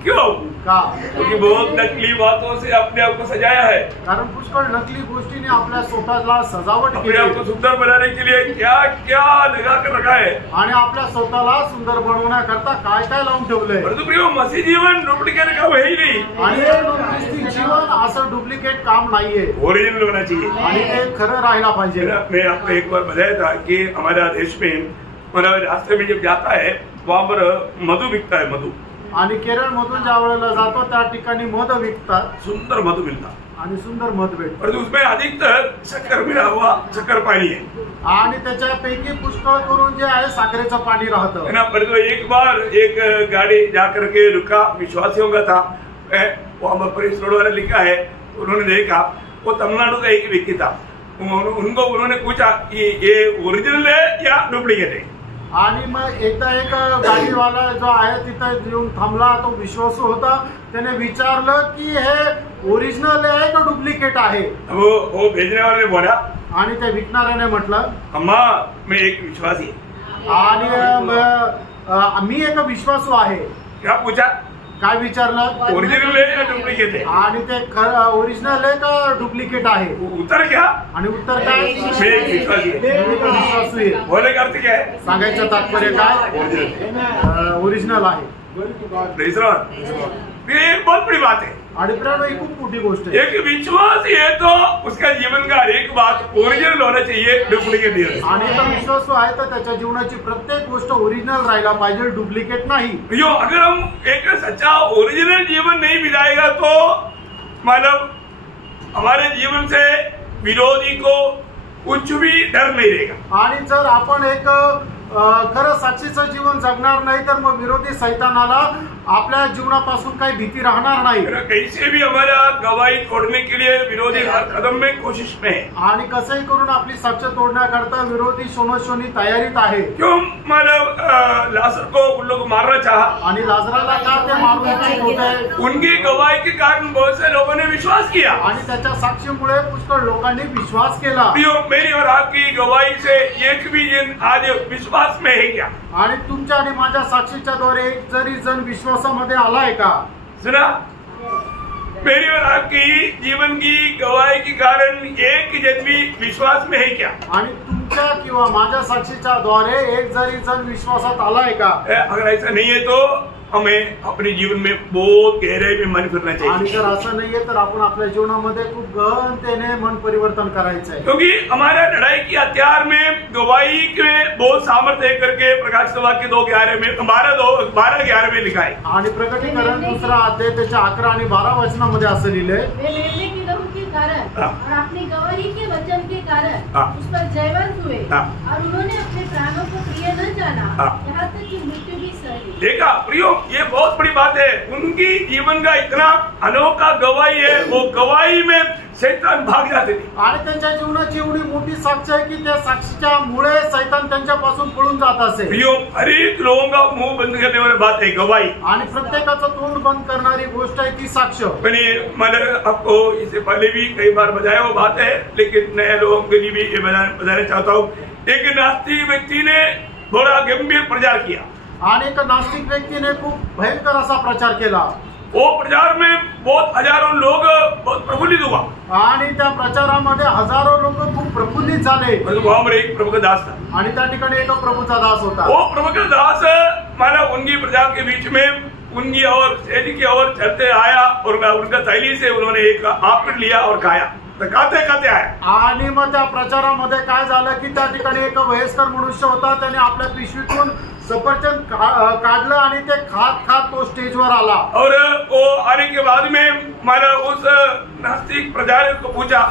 क्यों? का? क्योंकि बहुत नकली बातों से अपने आप को सजाया है. कारण पुष्कळ नकली गोष्टीने आपल्या स्वतःला सजावट अपने आप को सुंदर बनाने के लिए क्या क्या लगा कर रखा है. आणि आपल्या स्वतःला सुंदर बनवण्याकरता काय काय लावून ठेवलंय. परंतु प्रिय मसीह जीवन डुप्लीकेट काम है ही नहीं. आणि ख्रिस्ती जीवन असं डुप्लिकेट काम नाहीये. ओरिजिनल होना चाहिए. आणि ते खरं राहायला पाहिजे. मैं आपको एक बार बताया था कि हमारा देश में मतलब रास्ते में जब जाता है वहाँ पर मधु बिकता है. मधु आणि केरळ मधून ज्या वेळेला जातो त्या ठिकाणी मध विकतात. सुंदर मधु मिलता आणि सुंदर मध भेटतं. परंतु उसमें अधिकतर शक्कर मिला हुआ शक्कर पानी है. आणि त्याच्यापैकी पुष्कळ करून जे आहे साखरेचं पाणी राहतं. है ना. परंतु एक बार एक गाड़ी जाकर के रुका, विश्वासियों का था, वहाँ पर इस रोड वाला लिखा है. उन्होंने देखा वो तमिलनाडु का एक व्यक्ति था. उनको उन्होंने पूछा कि ये ओरिजिनल है या डुप्लीकेट है. आणि मग एकदा एक गाडीवाला जो आहे तिथे येऊन थांबला. तो विश्वासू होता. त्याने विचारलं की हे ओरिजिनल आहे का डुप्लिकेट आहे. वो भेजने वाले ने बोला. आणि त्या विकणाऱ्याने म्हटलं अम्मा मैं एक विश्वासी. आणि मी एक विश्वासू आहे. क्या पूछा? काय विचारलं? ओरिजिनल है या डुप्लीकेट है. आणि ते ओरिजिनल आहे का डुप्लिकेट आहे. उत्तर क्या? आणि उत्तर काय? मैं एक विश्वासी विश्वासू आहे. बोलने का अर्थ क्या है? सांगायचं तात्पर्य काय? ओरिजिनल आहे. ये एक बहुत बड़ी बात है. आणि प्रेरणा ही खूप मोठी गोष्ट आहे. एक विश्वास है तो उसका जीवन का हर एक बात ओरिजिनल होना चाहिए, डुप्लीकेट नहीं. आणि एक विश्वासू आहे तर त्याच्या जीवनाची प्रत्येक गोष्ट ओरिजिनल राहायला पाहिजे, डुप्लिकेट नाही. यो अगर हम एक सच्चा ओरिजिनल जीवन नहीं बिताएगा तो मतलब हमारे जीवन से विरोधी को कुछ भी डर नहीं रहेगा. आणि जर आपण एक खरं साक्षीचं जीवन जगणार नाही तर मग विरोधी सैतानाला आपल्या जीवनापासून काही भीती राहणार नाही. कैसे भी हमारा गवाही तोड़ने के लिए विरोधी हर कदम में कोशिश में है. आणि कसंही करून आपली साक्ष तोडण्याकरता विरोधी सोनोशोनी तयारीत आहे. क्यों मतलब लाजर को उन लोग मारना चाहा. आणि लाजराला का ते मारू इच्छित होते. उनकी गवाही के कारण बहुत से लोगों ने विश्वास किया. आणि त्याच्या साक्षीमुळे पुष्कळ लोकांनी विश्वास केला. मेरी और आपकी गवाही से एक भी जन आज विश्वास में है क्या? आणि तुमच्या आणि माझ्या साक्षीच्या द्वारे एक जरी जण विश्वासामध्ये आलाय का? सुना, मेरी और आपकी जीवन की गवाही के कारण एक जन भी विश्वास में है क्या? आणि तुमच्या किंवा माझ्या साक्षीच्या द्वारे एक जरी जण विश्वासात आलाय का? अगर ऐसा नहीं है तो हमें अपने जीवन में बहुत गहराई में मन फिरना चाहिए. आणि जर असं नाहीये तर आपण आपल्या जीवनामध्ये खूप गहनतेने मन परिवर्तन करायचं आहे. क्योंकि हमारा लड़ाई की हथियार में गवाही के बहुत सामर्थ्य है करके प्रकाश सभा के 2:11 में 12:11 में लिखा है. आणि प्रकटीकरण 2 अध्याय त्याच्या 11 आणि 12 वचनामध्ये असं लिहिलंय. वे मेले के लहू के कारण और अपनी गवाही के वचन के कारण उस पर जयवंत हुए और उन्होंने अपने प्राणों को प्रिय न जाना, यहाँ तक कि मृत्यु भी सही. देखा प्रियो, ये बहुत बड़ी बात है. उनकी जीवन का इतना अनोखा गवाही है, वो गवाही में शैतान भाग जाते थे. आणि त्यांच्या जीवनाची एवढी मोठी साक्ष आहे की त्या साक्षीच्या मुळे शैतान त्यांच्यापासून पळून जात असे. प्रियो, हर एक लोगों का मुंह बंद करने वाली बात है गवाही. आणि प्रत्येकाचं तोंड बंद करणारी गोष्ट आहे ती साक्ष. मैंने आपको इससे पहले भी कई बार बताया वो बात है, लेकिन नए लोगों के लिए भी ये बताना चाहता हूँ. एक नास्तिक व्यक्ति ने बड़ा गंभीर प्रचार किया. आणि एक नास्तिक व्यक्तीने खूप भयंकर असा प्रचार केला. वो प्रचार में बहुत हजारों लोग बहुत प्रफुल्लित हुआ. आणि त्या प्रचारामध्ये हजारो लोक खूप प्रफुल्लित झाले. वहाँ पर एक प्रभु का दास था. आणि त्या ठिकाणी एक प्रभूचा दास होता. वो प्रभु का दास माना उनकी प्रजा के बीच में उनकी और शैली की ओर चलते आया और उनका थैली से उन्होंने एक आपिट लिया और खाया. खाते आया. आणि मग त्या प्रचारामध्ये काय झालं की त्या ठिकाणी एक वयस्कर मनुष्य होता. त्याने आपल्या पिशवीतून सफरचंद काढलं आणि ते खात खात तो स्टेजवर आला. और वो आने के बाद में मैंने उस नास्तिक प्रचारक को पूछा,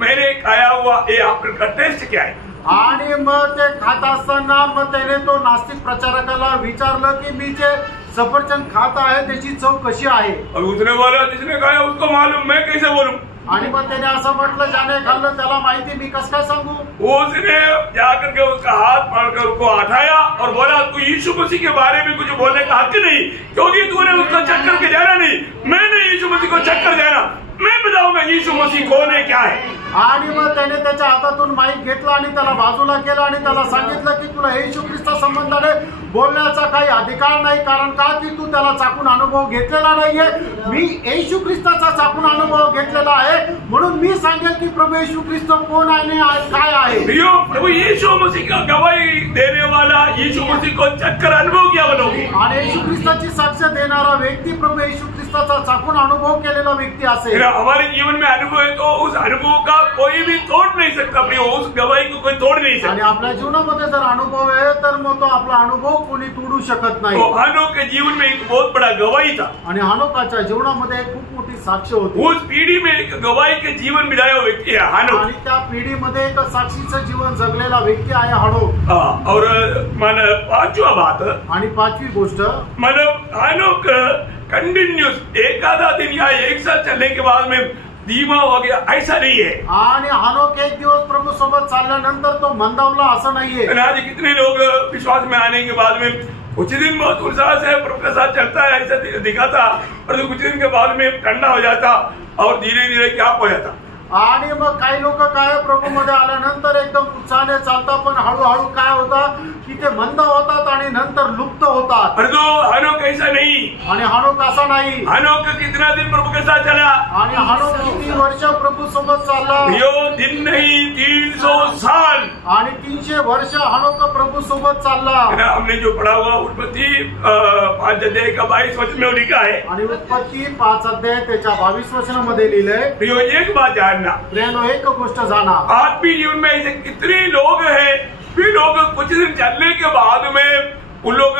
मैंने खाया हुआ ये आपका टेस्ट क्या है? आणि मग ते खात असताना मग त्याने तो नास्तिक प्रचारकाला विचारलं की मी जे सफरचंद खात आहे त्याची चव कशी आहे? और उसने बोला, जिसने खाया उसको मालूम, मैं कैसे बोलूं? आणि मग त्याने असं म्हटलं, ज्याने खाल्लं त्याला माहिती, मी कसं काय सांगू? उसने जाकर के उसका हाथ पकड़कर उसको हटाया और बोला, तू यीशु मसीह के बारे में कुछ बोलने का हक नहीं, क्योंकि तूने उसको चक्कर के जाना नहीं। मैंने यीशु मसीह को चक्कर जाना, मैं बताऊंगा यीशु मसीह कौन है, क्या है। आणि मग त्याने त्याच्या हातातून माईक घेतला आणि त्याला बाजूला केलं आणि त्याला सांगितलं की तुला येशू ख्रिस्ता संबंधाने बोलण्याचा काही अधिकार नाही, कारण का की तू त्याला चाकून अनुभव घेतलेला नाहीये। मी येशू ख्रिस्ताचा चाकून अनुभव घेतलेला आहे, म्हणून मी सांगेल की प्रभू येशू ख्रिस्त कोण आहे आणि काय आहे। प्रभु यीशु मसीह का गवाही देने वाला यीशु मसीह को चक्कर अनुभव किया बनोगे। आणि येशू ख्रिस्ताची साक्ष देणारा व्यक्ती प्रभू येशू ख्रिस्ताचा चाकून अनुभव केलेला व्यक्ती असेल। हमारे जीवन में अनुभव है तो उस अनुभव का कोई भी तोड़ नहीं सकता, उस गवाही को कोई तोड़ नहीं सकता। आणि आपल्या जीवनामध्ये जर अनुभव आहे तर मग तो आपला अनुभव कोणी तोडू शकत नाही। तो हानोक के जीवन में एक बहुत बड़ा गवाही था आणि हानोकाच्या जीवनामध्ये खूप मोठी साक्ष होती। उस पीढ़ी में एक गवाही के जीवन बिताया हुआ व्यक्ति है हानोक। आणि त्या पिढीमध्ये एक साक्षीचं जीवन जगलेला व्यक्ती आहे हानोक। और मन पांचवा बात आणि पाचवी गोष्ट मतलब हानोक कंटिन्यूस एकादा दिन या एक साथ चलने के बाद में धीमा हो गया, ऐसा नहीं है। आणि हानोक एक दिवस प्रभु सोबत चालल्यानंतर तो मंदावला असं नाहीये। आज कितने लोग विश्वास में आने के बाद में कुछ दिन बहुत उत्साह से प्रभु के साथ चलता है, ऐसा दिखाता, और कुछ दिन के बाद में ठंडा हो जाता और धीरे धीरे क्या हो जाता। आणि मग काही लोक काय प्रभू मध्ये आल्यानंतर एकदम उत्साहाने चालतात, पण हळूहळू काय होतं की ते मंद होतात आणि नंतर लुप्त होतात। और तो हानोक ऐसा नहीं, आणि हानोक असा नाही। हानोक कितना दिन प्रभु के साथ चला, आणि हानोक किती वर्ष प्रभू सोबत चालला, यो दिन नहीं 300 साल। आणि 300 वर्ष हानोक प्रभू सोबत चालला। हमने जो पढ़ा हुआ उत्पत्ति 5 अध्याय का 22 वचन में लिखा है, आणि उत्पत्ती 5 अध्याय त्याच्या 22 वचनामध्ये लिहिलंय। यो एक बात जानना, प्रियानो एक गोष्ट जाना, आत्मिक जीवन में ऐसे कितने लोग हैं, वे लोग कुछ दिन चलने के बाद में उन लोग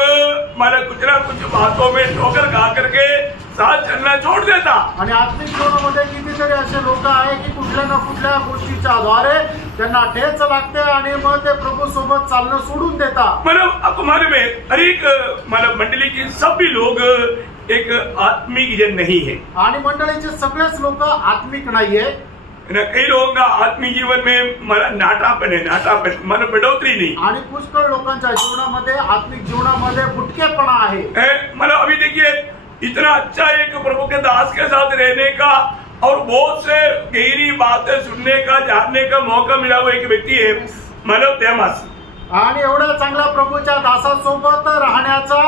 मतलब कुछ ना कुछ बातों में ठोकर खा करके साथ चलना छोड़ देता। आणि आत्मिक जीवनामध्ये कितीतरी असे लोक आहे की कुठल्या ना कुठल्या गोष्टीच्या द्वारे त्यांना ठेच लागते आणि मग ते प्रभू सोबत चालणं सोडून देतात। मतलब आपको मालूम है हर एक मतलब मंडली के सभी लोग एक आत्मिक जन नहीं है। आणि मंडळीचे सगळेच लोक आत्मिक नाहीये। कई लोगों का आत्मिक जीवन में नाटापन है, नाटापन मन बढ़ोतरी नहीं। आणि पुष्कळ लोकांच्या जीवनामध्ये आत्मिक जीवनामध्ये बुटकेपणा आहे। मतलब अभी देखिए इतना अच्छा एक प्रभु के दास के साथ रहने का और बहुत से गहरी बातें सुनने का जानने का मौका मिला हुआ एक व्यक्ति है मतलब देमास। आणि एवढ्या चांगल्या प्रभूच्या दासासोबत राहण्याचा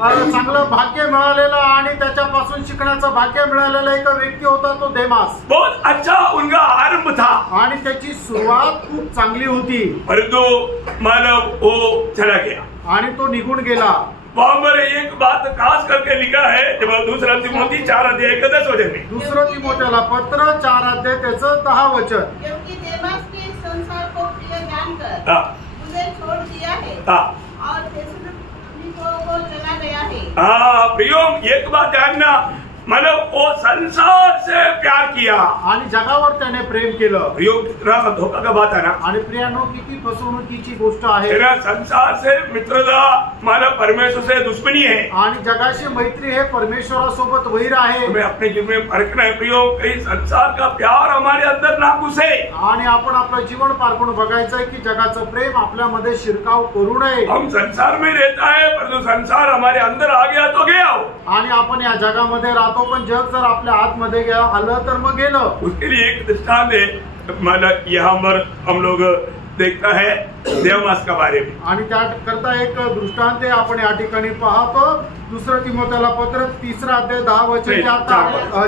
चांगलं भाग्य मिळालेलं आणि त्याच्यापासून शिकण्याचं भाग्य मिळालेला एक व्यक्ती होता तो देमास। बहुत अच्छा उनका आरंभ था आणि त्याची सुरुवात खूप चांगली होती, परंतु मानव वो चला गया आणि तो निघून गेला। वहां पर एक बात खास करके लिखा है जब दूसरा तिमोथी 4 अध्याय 10 वचन में, दुसरं तिमोथेला पत्र 4 अध्याय त्याचं 10 वचन, क्योंकि देमास के संसार को प्रिय जानकर मुझे छोड़ दिया है और थेसलुनीक को चला गया है। प्रियो एक बात जानना, मतलब वो संसार से प्यार किया आणि जगावर त्याने प्रेम केलं। प्रियो कितना धोखा का बात है ना। आणि प्रियानो किती फसवणुकीची गोष्ट आहे। तेरा संसार से मित्रता मतलब परमेश्वर से दुश्मनी है, आणि जगाशी मैत्री हे परमेश्वरासोबत वैर आहे। हमें अपने जीवन में परखना है प्रियो, कहीं संसार का प्यार हमारे अंदर ना घुसे। आणि आपण आपलं जीवन पारखून बघायचंय की जगाचं प्रेम आपल्यामध्ये शिरकाव करू नये। हम संसार में रहता है परंतु संसार हमारे अंदर आ गया तो गया हो। आणि आपण या जगामध्ये राहतो पण जग जर आपल्या आतमध्ये आलं तर मग गेलं। उसके लिए एक दृष्टांत है, मतलब यहाँ पर हम लोग देखता है देमास के बारे में। आणि त्या करता एक दृष्टांत आपण या ठिकाणी पाहतो, दुसरं तिमोथेला पत्र 3 अध्याय 10 वचन,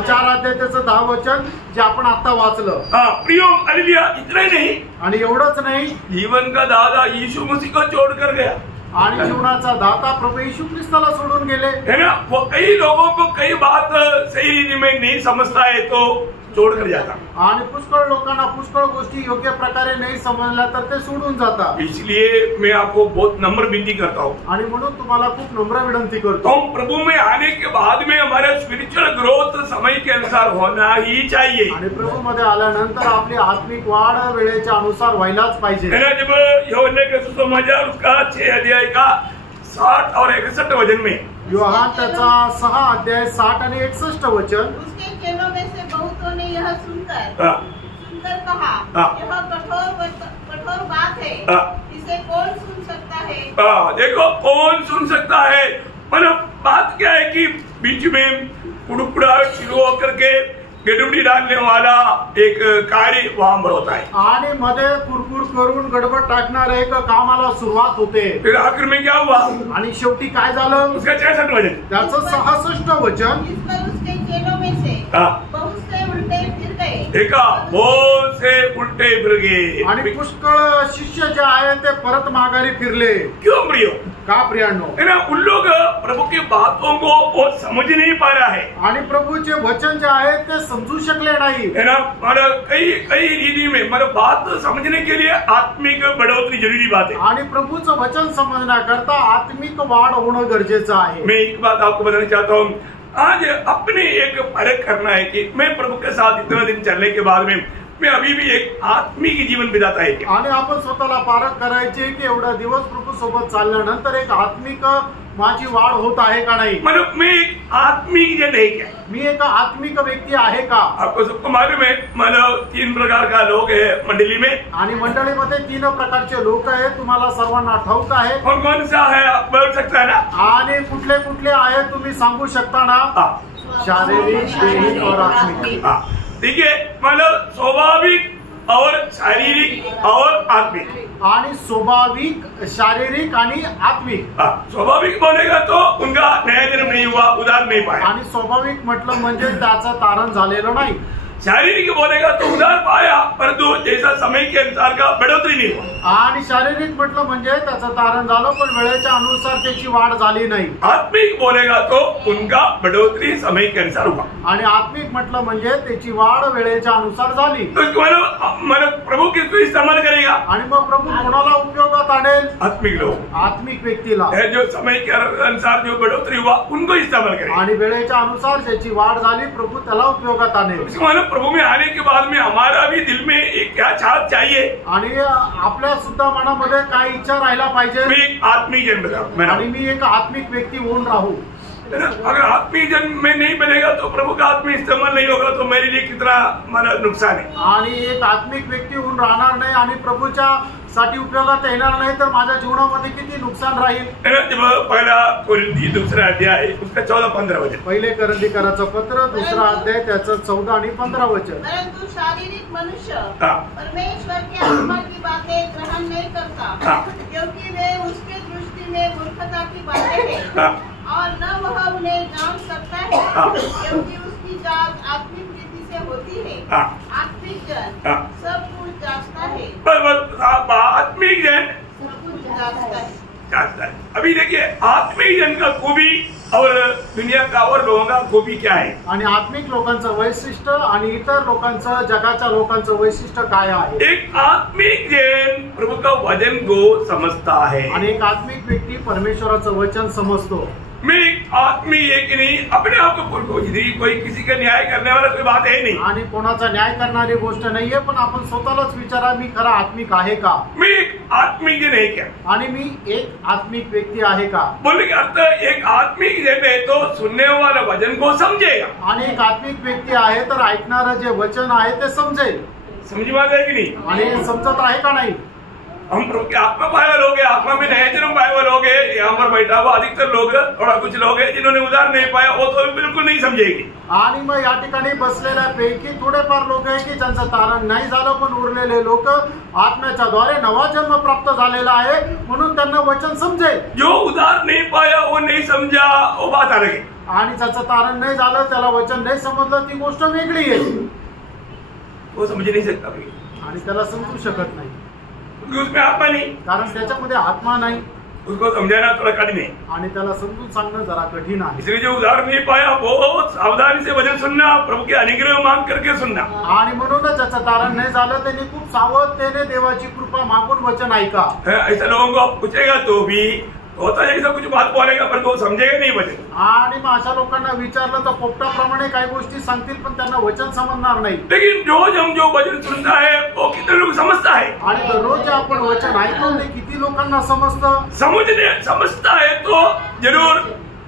4 अध्याय त्याचं 10 वचन जे आपण आता वाचलं। प्रियो हालेलुया, इतना ही नहीं, आणि एवढंच नाही, जीवन का दादा यीशु मसीह को छोड़कर गया। आणि जीवनाचा दाता प्रभू येशू ख्रिस्ताला सोडून गेले। है ना, वो कई लोगों को कई बात सही रीति में नहीं समझता है तो छोड़कर जाता। आणि पुष्कळ लोकांना पुष्कळ गोष्टी योग्य प्रकारे नाही समजल्या तर ते सोडून जातात। इसलिए मैं आपको बहुत नम्र विनती करता हूँ, आणि म्हणून तुम्हाला खूप नम्र विनंती करतो, हम प्रभु में आने के बाद में हमारा स्पिरिचुअल ग्रोथ समय के अनुसार होना ही चाहिए। आणि प्रभू मध्ये आल्यानंतर आपली आत्मिक वाढ वेळेच्या अनुसार व्हायलाच पाहिजे। है ना, जब यूहन्ना का सुसमाचार उसका 6 अध्याय का 60 और 61 वचन में, योहान त्याचा 6 अध्याय 60 आणि 61 वचन, उसके चेलों में से बहुतों ने यह सुनकर कहा, यह कठोर बात है, इसे कौन सुन सकता है? देखो कौन सुन सकता है, मतलब बात क्या है कि बीच में कुड़कुड़ा शुरू होकर के गडबडी डालने वाला एक कार्य वहां होता है आणि मध्ये कुरकुर करून गडबड टाकणारे एक कामाला सुरुवात होते. फिर आखिर में क्या हुआ आणि शेवटी काय झालं? उसका 66 वचन, त्याचं 66 वचन. इस पर उसके चेलों में से बहुत से उल्टे फिर गए. देखा, बहुत से उल्टे फिर गए आणि पुष्कळ शिष्य जे आहेत ते परत माघारी फिरले. क्यों प्रियो? का प्रियांनो? है ना, उन लोग प्रभु की बातों को वो समझ नहीं पा रहा है. आणि प्रभूचे वचन जे आहे ते समजू शकले नाही. है ना, मतलब कई रीति में मतलब बात समझने के लिए आत्मिक बढ़ोतरी जरूरी बात है. आणि प्रभूचं वचन समजण्याकरता आत्मिक वाढ होणं गरजेचं आहे. मैं एक बात आपको बताना चाहता हूँ. आज अपने एक परख करना है कि मैं प्रभु के साथ इतने दिन चलने के बाद में मैं अभी भी एक आत्मिक जीवन बिताता है. आणि आपण स्वतःला पारख करायचे की एवढा दिवस प्रभू सोबत चालल्यानंतर एक आत्मिक माझी वाढ होत आहे का नाही. मतलब मैं एक आत्मिक जन है क्या? मी एक आत्मिक व्यक्ती आहे का? आपको सबको मालूम है, मतलब 3 प्रकार का लोग है मंडली में. आणि मंडळीमध्ये 3 प्रकारचे लोक आहेत. तुम्हाला सर्वांना ठाऊक आहे. कौन सा है आप बोल सकता है ना? आणि कुठले कुठले आहेत तुम्ही सांगू शकता ना? शारीरिक, दैहिक और आत्मिक. ठीक है, मतलब स्वाभाविक और शारीरिक और आत्मिक. आणि स्वाभाविक, शारीरिक आणि आत्मिक. स्वाभाविक बोलेगा तो उनका नया जन्म नहीं हुआ, उदार नहीं पाया. आणि स्वाभाविक म्हटलं म्हणजे त्याचं तारण झालेलं नाही. शारीरिक बोलेगा तो उदार पाया, परंतु जैसा समय के अनुसार का बढ़ोतरी नहीं हुआ. आणि शारीरिक म्हटलं म्हणजे त्याचं तारण झालं पण वेळेच्या अनुसार त्याची वाढ झाली नाही. आत्मिक बोलेगा तो उनका बढ़ोतरी समय के अनुसार हुआ. आणि आत्मिक म्हटलं म्हणजे त्याची वाढ वेळेच्या अनुसार झाली. तो मतलब प्रभु किसको इस्तेमाल करेगा? आणि मग प्रभू कोणाला उपयोगात आणेल? आत्मिक लोग, आत्मिक व्यक्तीला. जो समय के अनुसार जो बढ़ोतरी हुआ उनको इस्तेमाल करेगा. आणि वेळेच्या अनुसार ज्याची वाढ झाली प्रभू त्याला उपयोगात आणेल. प्रभु में आने के बाद में हमारा भी दिल में एक क्या चाहत चाहिए? आणि आपल्या सुद्धा मनामध्ये काय इच्छा राहिला पाहिजे? मी एक आत्मिक जन बना, आणि मी एक आत्मिक व्यक्ती होऊन राहू. अगर आत्मिक जन में नहीं बनेगा तो प्रभु का आत्मिक इस्तेमाल नहीं होगा, तो मेरे लिए कितना मतलब नुकसान है. आणि एक आत्मिक व्यक्ती होऊन राहणार नाही आणि प्रभूच्या साठी उपयोगात येणार नाही तर माझ्या जीवनामध्ये किती नुकसान राहील. पहिला कोरिंथी 2 अध्याय उसका 14-15 वचन. पहिले करंथीकराचं पत्र 2 अध्याय त्याचं 14 आणि 15 वचन. परंतु शारीरिक मनुष्य परमेश्वर की आत्मा की बातें ग्रहण नहीं करता, क्योंकि वे उसके दृष्टि में मूर्खता की बातें हैं और न वह उन्हें जान सकता है, क्योंकि उसकी जांच आत्मिक रीति से होती है. आत्मिक जन सब कुछ जांचता है. आत्मिक जन सब कुछ जांचता है. अभी देखिए आत्मिक जन का खूबी और दुनिया का और लोगों का खूबी क्या है? आणि आत्मिक लोकांचं वैशिष्ट्य आणि इतर लोकांचं, जगाच्या लोकांचं वैशिष्ट्य काय आहे? एक आत्मिक जन प्रभु का वचन को समझता है. आणि एक आत्मिक व्यक्ती परमेश्वराचं वचन समजतो. मैं एक आत्मी है कि नहीं, अपने आप को कोई किसी का न्याय करने वाला कोई बात है नहीं. आणि कोणाचा न्याय करणारी गोष्ट नाहीये, पण आपण स्वतःलाच विचारा मी खरा आत्मिक आहे का? मैं एक आत्मिक जन है क्या? आणि मी एक आत्मिक व्यक्ती आहे का? बोलने का अर्थ एक आत्मिक जन है तो सुनने वाला वचन को समझेगा. आणि एक आत्मिक व्यक्ती आहे तर ऐकणारं जे वचन आहे ते समजेल. समझी बात है कि नहीं? आणि समजत आहे का नाही? हम प्रभु के आत्मा पाए हुए लोग हैं, आत्मा में नया जन्म पाए हुए लोग हैं. यहाँ पर बैठा हुआ अधिकतर लोग, थोड़ा कुछ लोग हैं जिन्होंने उदार नहीं पाया, वो तो बिल्कुल नहीं समझेगी. आणि मग या ठिकाणी बसलेल्या पैकी थोडेफार लोक आहे की ज्यांचं तारण नाही झालं, पण उरलेले लोक आत्म्याच्या द्वारे नवा जन्म प्राप्त झालेला आहे म्हणून त्यांना वचन समजेल. जो उदार नहीं पाया वो नहीं समझा, वो बात अलग है. आणि ज्याचं तारण नाही झालं त्याला वचन नाही समजलं ती गोष्ट वेगळी आहे. वो समझ नहीं सकता भाई, आणि त्याला समजू शकत नाही उसमें आत्मा नहीं, कारण त्याच्यामध्ये आत्मा नाही. उसको समझाना थोड़ा कठिन है. आणि त्याला समजून सांगणं जरा कठीण आहे. इसलिए जो उदार नहीं पाया बहुत सावधानी से वचन सुनना, प्रभु के अनुग्रह मांग करके सुनना. आणि म्हणूनच ज्याचं तारण नाही झालं त्यांनी खूप सावधतेने देवाची कृपा मागून वचन ऐका. ऐसा लोगों को पूछेगा तो भी होता जैसा कुछ बात बोलेगा पर वो समझेगा नहीं वचन. आणि मग अशा लोकांना विचारलं तर पोपटाप्रमाणे काही गोष्टी सांगतील पण त्यांना वचन समजणार नाही. लेकिन रोज हम जो वचन सुनता है वो कितने लोग समझता है? आणि दररोज आपण वचन ऐकतो ते किती लोकांना समजतं? समझता है तो जरूर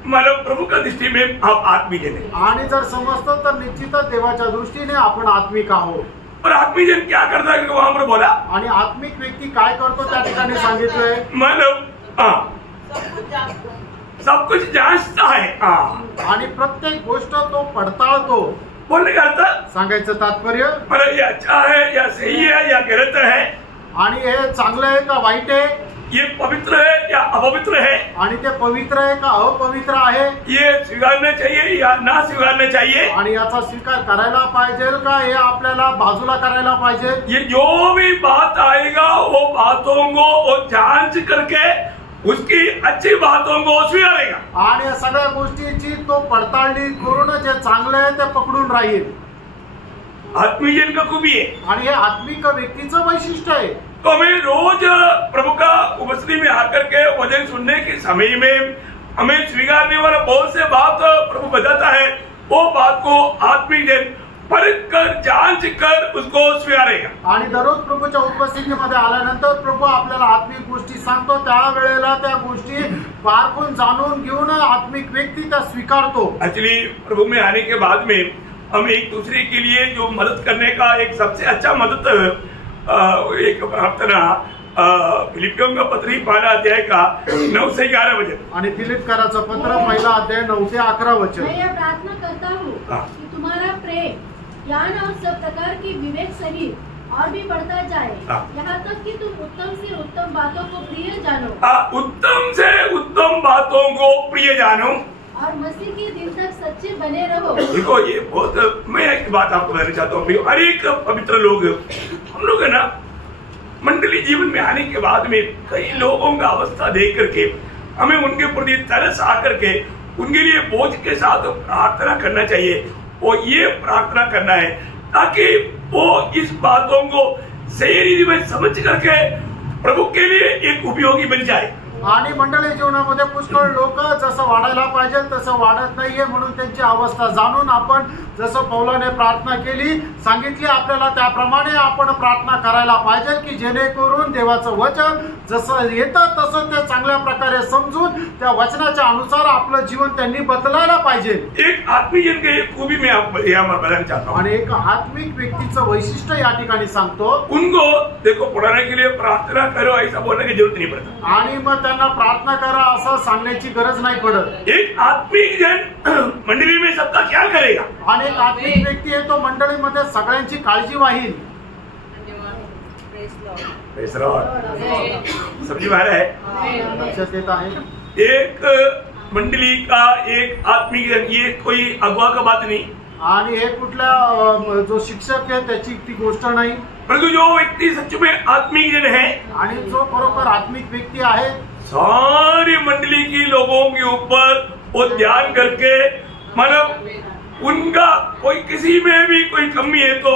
मतलब प्रभु का दृष्टि में आप आत्मिक जन आणि जर समजतो तर निश्चितच देवाच्या दृष्टीने आपण आत्मिक आहोत। और आत्मिक जन क्या करता है वहां पर बोला, आणि आत्मिक व्यक्ती काय करतो त्या ठिकाणी सांगितलंय, मतलब सब कुछ जांचता है आणि प्रत्येक गोष्ट तो पडताळतो। बोलने का अर्थ सांगायचं तात्पर्य मतलब ये अच्छा है या सही है या गलत है, आणि हे चांगलं आहे का वाईट आहे, ये पवित्र है या अपवित्र है, आणि ते पवित्र आहे का अपवित्र आहे, ये स्वीकारना चाहिए या ना स्वीकारना चाहिए, आणि याचा स्वीकार करायला पाहिजे का हे आपल्याला बाजूला करायला पाहिजे। ये जो भी बात आएगा वो बातों को वो जांच करके उसकी अच्छी बातों को स्वीकारेगा, आणि या सगळ्या गोष्टीची तो पडताळणी करून जे चांगलं आहे ते पकडून राहील। आत्मिक जन का खूबी है, आणि हे आत्मिक व्यक्तीचं वैशिष्ट्य आहे। तो हमें रोज प्रभु का उपस्थिति में आकर के वचन सुनने के समय में हमें स्वीकारने वाला बहुत से बात प्रभु बताता है, वो बात को आत्मिक जन परख कर जांच कर उसको स्वीकारेगा। आणि दररोज प्रभूच्या उपस्थितीमध्ये आल्यानंतर प्रभू आपल्याला आत्मिक गोष्टी सांगतो, त्यावेळेला त्या गोष्टी पारखून जाणून घेऊन आत्मिक व्यक्ती त्या स्वीकारतो। एक्चुअली प्रभु में आने के बाद में हम एक दूसरे के लिए जो मदद करने का एक सबसे अच्छा मदद एक प्रार्थना फिलिपियों का पत्र 12 अध्याय का 9 से 11 वचन, आणि फिलिपकराचं पत्र 1 अध्याय 9 से 11 वचन। मैं यह प्रार्थना करता हूँ कि तुम्हारा प्रेम, ज्ञान और सब प्रकार की विवेक सहित और भी बढ़ता जाए, यहाँ तक कि तुम उत्तम से उत्तम बातों को प्रिय जानो। उत्तम से उत्तम बातों को प्रिय जानो, और मसीह के दिन तक सच्चे बने रहो। देखो ये बहुत, मैं एक बात आपको कहना चाहता हूँ, हर एक पवित्र लोग हम लोग है ना, मंडली जीवन में आने के बाद में कई लोगों का अवस्था देख करके हमें उनके प्रति तरस आकर के उनके लिए बोझ के साथ प्रार्थना करना चाहिए। और ये प्रार्थना करना है ताकि वो इस बातों को सही रीति में समझ करके प्रभु के लिए एक उपयोगी बन जाए। आणि मंडळी जीवनामध्ये पुष्कळ लोक जसं वाढायला पाहिजे तसं वाढत नाहीये, म्हणून त्यांची अवस्था जाणून आपण जसं पौलाने प्रार्थना केली सांगितली आपल्याला त्याप्रमाणे आपण प्रार्थना करायला पाहिजे की जेणेकरून देवाचं वचन जसं येतं तसं ते चांगल्या प्रकारे समजून त्या वचनाच्या अनुसार आपलं जीवन त्यांनी बदलायला पाहिजे। एक आत्मिक जन की एक खूबी मैं आपको यहाँ बताना चाहता हूँ, आणि एक आत्मिक व्यक्तीचं वैशिष्ट्य या ठिकाणी सांगतो। उनको देखो पढ़ाने के लिए प्रार्थना करो ऐसा बोलने की जरूरत नहीं पड़ता, आणि मग त्यांना प्रार्थना करा असं सांगण्याची गरज नाही पडत। एक आत्मिक जन मंडली में सबका ख्याल करेगा, आणि एक आत्मिक व्यक्ती आहे तो मंडळीमध्ये सगळ्यांची काळजी वाहील। समझी बात है, लक्षात येत आहे। एक मंडली का एक आत्मिक जन, ये कोई अगवा का बात नहीं, आणि हे कुठल्या जो शिक्षक आहे त्याची ती गोष्ट नाही, परंतु जो व्यक्ति सच में आत्मिक जन है आणि जो बरोबर आत्मिक व्यक्ती आहे सारी मंडली की लोगों के ऊपर वो ध्यान करके, मतलब उनका कोई किसी में भी कोई कमी है तो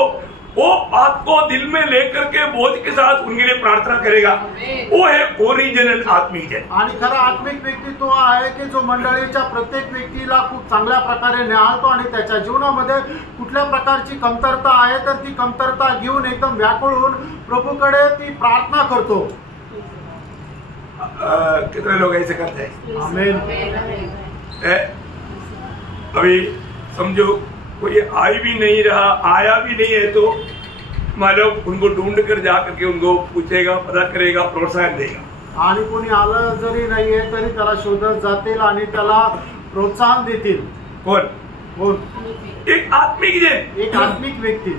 वो बात को दिल में लेकर के बोझ के साथ उनके लिए प्रार्थना करेगा, वो है ओरिजिनल आत्मिक जन। आणि खरा आत्मिक व्यक्ती तो आहे की जो मंडळीच्या प्रत्येक व्यक्तीला खूप चांगल्या प्रकारे निहाळतो आणि त्याच्या जीवनामध्ये कुठल्या प्रकारची कमतरता आहे तर ती कमतरता घेऊन एकदम व्याकुळ होऊन प्रभूकडे ती प्रार्थना करतो। कितने लोग ऐसे करते हैं? आमीन। अभी समझो कोई आई भी नहीं रहा, आया भी नहीं है तो मतलब उनको ढूंढ कर जा करके उनको पूछेगा, पता करेगा, प्रोत्साहन देगा। आणि कोणी आलं जरी नाहीये तरी त्याला शोधत जातील आणि त्याला प्रोत्साहन देतील। कौन? कोण? एक आत्मिक जन, एक आत्मिक व्यक्ती।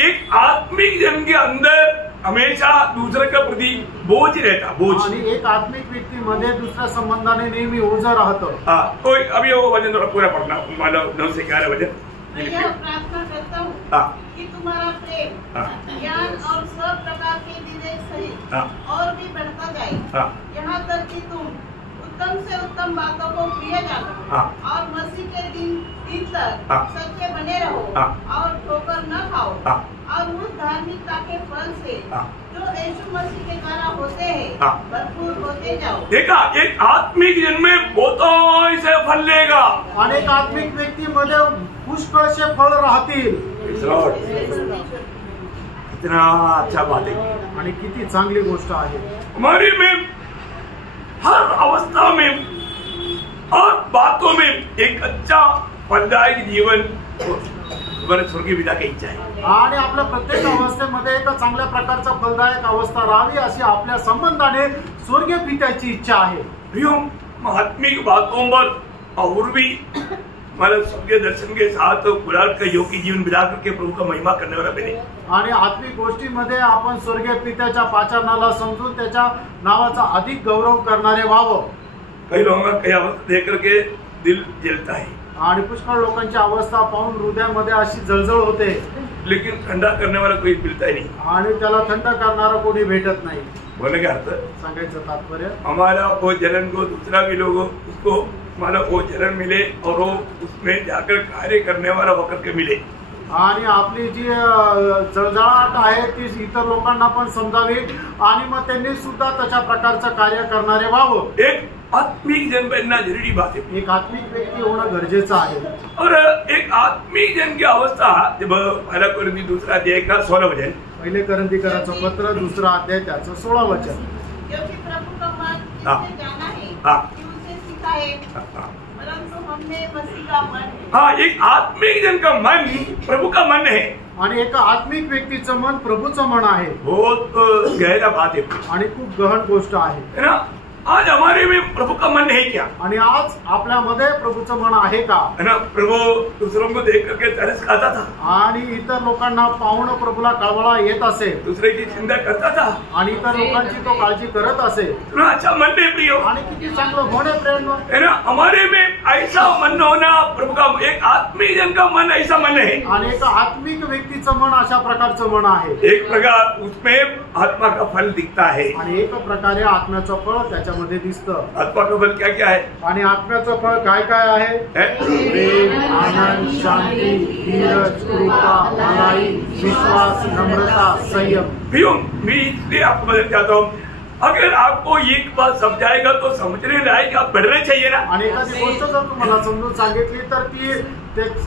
एक आत्मिक जन के अंदर हमेशा दूसरे के प्रति बोझ रहता, बोझ। आणि एक आत्मिक व्यक्ती मध्ये दुसऱ्या संबंधाने नेहमी ओझं राहतं। तो अभी वो वचन थोड़ा पूरा पढ़ना, मतलब 9 से 11 वचन। मैं यह प्रार्थना करता हूँ कि तुम्हारा प्रेम, ज्ञान और सब प्रकार के विवेक सहित और भी बढ़ता जाए, यहाँ तक कि तुम उत्तम से उत्तम बातों को प्रिय जानो और मसीह के दिन तक सच्चे बने रहो और ठोकर न खाओ और उस धार्मिकता के फल से जो यीशु मसीह के द्वारा होते हैं भरपूर होते जाओ। देखा, एक आत्मिक जन में बहुतों से फल लेगा, अनेक आत्मिक व्यक्तीमध्ये पुष्कळसे फळ राहतील। कितना अच्छा बात है आणि किती चांगली गोष्ट आहे। हमारी में हर अवस्था में और बातों में एक अच्छा फलदायक जीवन स्वर्गीय पिता की इच्छा आहे. आणि आपल्या प्रत्येक अवस्थेमध्ये एक चांगल्या प्रकारचा फलदायक अवस्था राहावी अशी आपल्या संबंधाने स्वर्गीय पित्याची इच्छा आहे. आत्मिक बातों पर और भी मतलब स्वर्गीय दर्शन के साथ गुलाल का योगी जीवन बिता करके प्रभु का महिमा करने वाला बने. आणि आत्मिक गोष्टीमध्ये आपण स्वर्गीय पित्याच्या पाचारणाला समजून त्याच्या नावाचा अधिक गौरव करणारे व्हावं. कई लोगों का कई अवस्था देख करके दिल जलता है आणि पुष्कळ लोकांची अवस्था पाहून हृदयामध्ये अशी जळजळ होते, लेकिन ठंडा करने वाला कोई मिलता ही नहीं. आणि त्याला थंड करणारा कोणी भेटत नाही. बोलने का अर्थ सांगायचं तात्पर्य हमारा वो जलन को दूसरा भी लोग उसको मतलब वो जलन मिले और वो उसमें जाकर कार्य करने वाला होकर के मिले. आणि आपली जी जळजळाट आहे ती इतर लोकांना पण समजावी आणि मग त्यांनी सुद्धा तशा प्रकारचं कार्य करणारे व्हावं. एक आत्मिक जन बनना जरूरी बात है. एक आत्मिक व्यक्ती होणं गरजेचं आहे. और एक आत्मिक जन की अवस्था जब पहला कोरिन्थी दूसरा अध्याय का 16 वचन, पहिले करंथीकरांचं पत्र 2 अध्याय त्याचं 16 वचन. क्योंकि प्रभु का मन जिसने जाना है कि उसे सिखाए, परंतु हमने मसीह का मन है. हाँ, एक आत्मिक जन का मन प्रभु का मन है. आणि एक आत्मिक व्यक्तीचं मन प्रभूचं मन आहे. बहुत गहरा बात है आणि खूप गहन गोष्ट आहे है ना. आज हमारे में प्रभु का मन है क्या? आणि आज आपल्यामध्ये प्रभूचं मन आहे का? है ना. प्रभु दूसरों को देख करके तरस खाता था आणि इतर लोकांना पाहून प्रभूला कळवळा येत असे, दूसरे की चिंता करता था आणि इतर लोकांची तो काळजी करत असे. इतना अच्छा मन है प्रियो. आणि किती चांगलं मन आहे प्रेम. है ना. हमारे में ऐसा मन होना प्रभु का एक आत्मिक जन का मन ऐसा मन है. आणि एक आत्मिक व्यक्तीचं मन अशा प्रकारचं मन आहे. एक प्रकार उसमें आत्मा का फल दिखता है. आणि एक प्रकारे आत्म्याचं फळ त्याच्यामध्ये दिसतं. आत्मा का फल क्या क्या है? आणि आत्म्याचं फळ काय काय आहे? प्रेम, आनंद, शांती, धीरज, कृपा, भलाई, विश्वास, नम्रता, संयम. मैं इसलिए आपको बदल जाता हूँ. अगर आपको एक बात समझाएगा तो समझने लायक आप बढ़ना चाहिए ना. आणि एखादी गोष्ट जर तुम्हाला समजून सांगितली तर ती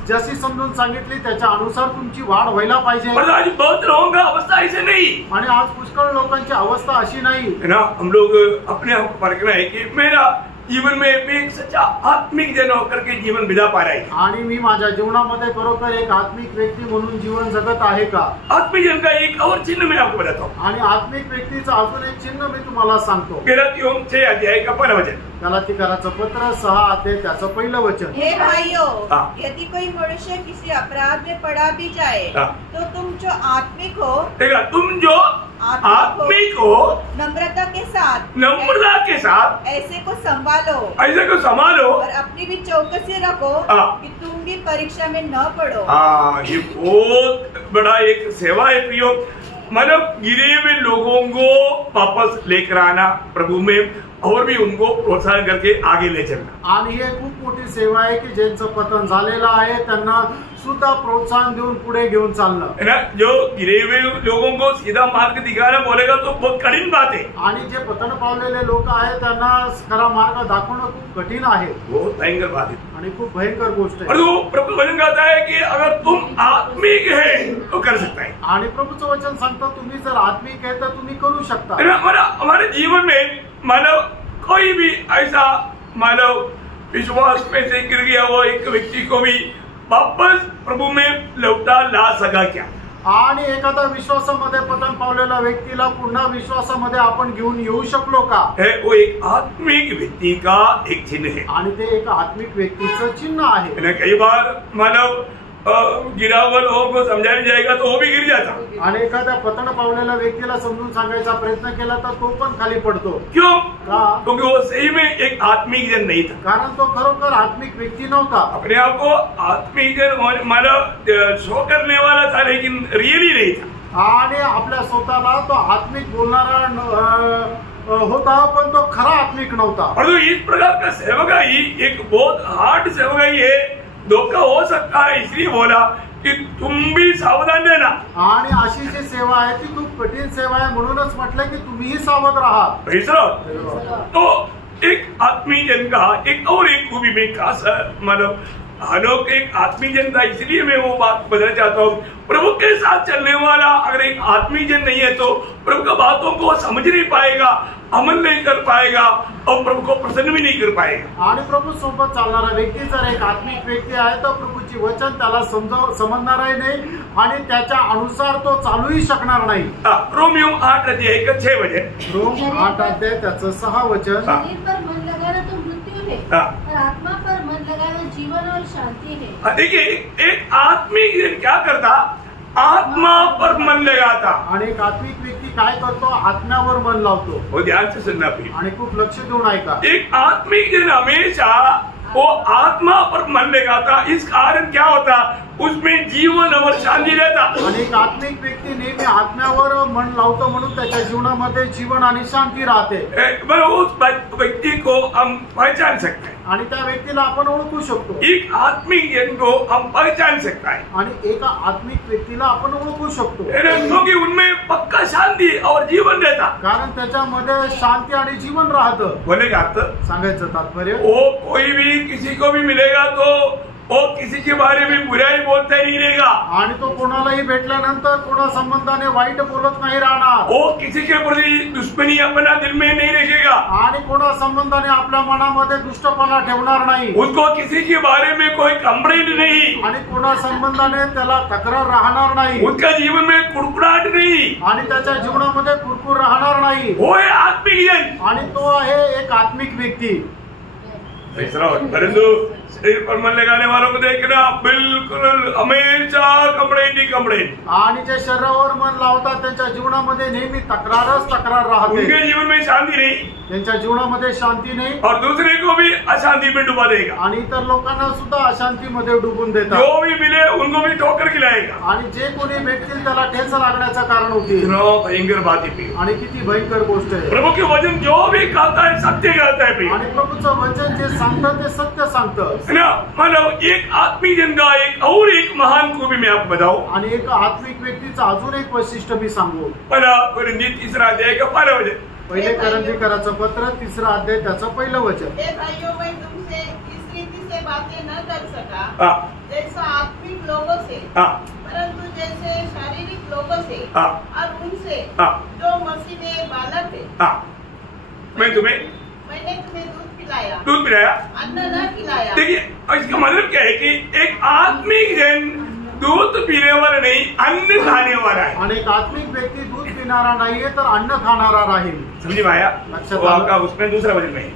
जशी समजून सांगितली त्याच्या अनुसार तुमची वाढ व्हायला पाहिजे. पर आज बहुत लोगों का अवस्था ऐसे नहीं. आणि आज पुष्कळ लोकांची अवस्था अशी नाही है ना. हम लोग अपने आप को परखना है कि मेरा जीवन में मैं एक सच्चा आत्मिक जन होकर के जीवन बिता पा रहा है. आणि मी माझ्या जीवनामध्ये खरोखर एक आत्मिक व्यक्ती म्हणून जीवन जगत आहे का? आत्मिक जन का एक और चिन्ह मैं आपको बताता हूँ. आणि आत्मिक व्यक्तीचं अजून एक चिन्ह मी तुम्हाला सांगतो. गलातियों 6 अध्याय का 1 वचन. गलातीकरांचं पत्र 6 अध्याय त्याचं पहिलं वचन. हे भाइयों, यदि कोई मनुष्य किसी अपराध में पड़ा भी जाए तो तुम जो आत्मिक हो, देखा, तुम जो आत्मिक हो नम्रता के साथ ऐसे को संभालो और अपनी भी चौकसी रखो कि तुम भी परीक्षा में न पड़ो. ये बहुत बड़ा एक सेवा है प्रियो. मतलब गिरे हुए लोगों को वापस लेकर आना प्रभु में और भी उनको प्रोत्साहन करके आगे ले चलना. आणि हे खूप मोठी सेवा आहे की ज्यांचं पतन झालेलं आहे त्यांना सुद्धा प्रोत्साहन देऊन पुढे घेऊन चालणं. है ना. जो गिरे हुए लोगों को सीधा मार्ग दिखाना बोलेगा तो बहुत कठिन बात है. आणि जे पतन पावलेले लोक आहेत त्यांना खरा मार्ग दाखवणं खूप कठीण आहे. बहुत भयंकर बात है आणि खूप भयंकर गोष्ट आहे. और वो प्रभु वचन कहता है कि अगर तुम आत्मिक है तो कर सकता है. आणि प्रभूचं वचन सांगतं तुम्ही जर आत्मिक आहे तर तुम्ही करू शकता. है ना. हमारे जीवन में मानव कोई भी ऐसा मानव विश्वास में से गिर गया वो एक व्यक्ति को भी वापस प्रभु में लौटा ला सका क्या? आणि एखादा विश्वासामध्ये पतन पावलेल्या व्यक्तीला पुन्हा विश्वासामध्ये आपण घेऊन येऊ शकलो का? वो एक आत्मिक व्यक्ति का एक चिन्ह है. आणि ते एक आत्मिक व्यक्तीचं चिन्ह आहे. कई बार मानव गिरा हुआ लोगों को समझाया जाएगा तो वो भी गिर जाता. आणि एखाद्या पतन पावलेल्या व्यक्तीला समजून सांगायचा प्रयत्न केला तर तो पण खाली पडतो. क्यों? का? क्योंकि वो सही में एक आत्मिक जन नहीं था. कारण तो खरोखर आत्मिक व्यक्ती नव्हता. अपने आप को आत्मिक जन मतलब शो करने वाला था लेकिन रियली नहीं था. आणि आपल्या स्वतःला तो आत्मिक बोलणारा होता पण तो खरा आत्मिक नव्हता. और तो इस प्रकार का सेवकाई एक बहुत हार्ड सेवकाई है. धोखा हो सकता है इसलिए बोला कि तुम भी सावधान रहना. आणि अशी जी सेवा आहे ती खूप कठीण सेवा आहे म्हणूनच म्हटलं की तुम्हीही सावध राहा. तो एक आत्मीय जन का एक और एक खूबी में खास मतलब हनोक एक आत्मीय जन था, इसलिए मैं वो बात बदलना चाहता हूँ। प्रभु के साथ चलने वाला अगर एक आत्मीय जन नहीं है तो प्रभु की बातों को समझ नहीं पाएगा, अमल नहीं कर पाएगा और प्रभु को प्रसन्न भी नहीं कर पाएगा। आणि प्रभू सोबत चालणारा व्यक्ती जर एक आत्मिक व्यक्ती आहे तर प्रभूची वचन त्याला समजणारही नाही आणि त्याच्या अनुसार तो चालूही शकणार नाही। रोमियो 8:6 रोम 8 त्याचं 6 वचन। शरीर पर मन लगाना तो मृत्यु है और आत्मा पर मन लगाना जीवन और शांति है। देखिए एक आत्मिक जन क्या करता, आत्मा पर मन लगाता। आणि एक आत्मिक व्यक्ती काय करतो, आत्म्यावर मन लावतो। वो ध्यान से सुनना प्लीज, आणि खूप लक्ष देऊन ऐका। एक आत्मिक जन हमेशा वो आत्मा पर मन लगाता, इस कारण क्या होता, उसमें जीवन और शांति रहता। आणि एक आत्मिक व्यक्ती नेहमी आत्म्यावर मन लावतो म्हणून त्याच्या जीवनामध्ये जीवन आणि शांती राहते। उस व्यक्ति को हम पहचान सकते हैं आणि त्या व्यक्तीला आपण ओळखू शकतो। एक आत्मिक जन को हम पहचान सकता है आणि एका आत्मिक व्यक्तीला आपण ओळखू शकतो, क्योंकि उनमें पक्का शांति और जीवन रहता, कारण त्याच्यामध्ये शांती आणि जीवन राहतं। बोले का अर्थ, सांगायचं तात्पर्य, वो कोई भी किसी को भी मिलेगा तो वो किसी के बारे में बुराई बोलता नहीं रहेगा, आणि तो कोणालाही भेटल्यानंतर कोणा संबंधाने वाईट बोलत नाही राहणार। वो किसी के प्रति दुश्मनी अपना दिल में नहीं रखेगा, आणि कोणा संबंधाने आपल्या मनामध्ये दुष्टपणा ठेवणार नाही। उसको किसी के बारे में कोई कंप्लेंट नहीं, आणि कोणा संबंधाने त्याला तक्रार राहणार नाही। उसका जीवन में कुड़कुड़ाहट नहीं, आणि त्याच्या जीवनामध्ये कुरकुर राहणार नाही। वो है आत्मिक जन, आणि तो आहे एक आत्मिक व्यक्ती। परंतु शरीर पर मन लगाने वालों को देखना बिल्कुल हमेशा कंप्लेंट। आणि जे शरीरावर मन लावतात त्यांच्या जीवनामध्ये नेहमी तक्रारच तक्रार राहते। उनके जीवन में शांति नहीं, त्यांच्या जीवनामध्ये शांती नाही और दूसरे को भी अशांति में डुबा देगा। आणि इतर लोकांना सुद्धा अशांतीमध्ये डुबून देतात। जो भी मिले उनको भी ठोकर खिलाएगा। आणि जे कोणी भेटतील त्याला ठेच लागण्याचं कारण होती। भयंकर बात है, आणि किती भयंकर गोष्ट आहे। प्रभु के वचन जो भी कहता है सत्य कहता है। आणि प्रभूचं वचन जे सांगतं ते सत्य सांगतं। मतलब एक आत्मीय जन का एक महान को भी मैं आपको बताऊं। आणि एक आत्मिक व्यक्तीचं अजून एक वैशिष्ट्य मी सांगू। कोरिन्थी 3 अध्याय का 12 वचन, पहिले कोरिन्थीकराचं पत्र 3 अध्याय त्याचं पहिलं वचन। भाइयों मैं तुमसे इस रीति से बातें न कर सका जैसा आत्मिक लोगों से, परंतु जैसे शारीरिक लोगों से और उनसे जो मसीह में बालक है। मैंने तुम्हें दूध पिलाया, अन्न न खिलाया। देखिए इसका मतलब क्या है कि एक आत्मिक जन दूध पीने वाला नहीं, अन्न खाने वाला है। आणि एक आत्मिक व्यक्ती दूध पिणारा नाहीये तर अन्न खाणारा राहील। समझी भाया, लक्षात आपका उसमें दूसरा वचन नहीं।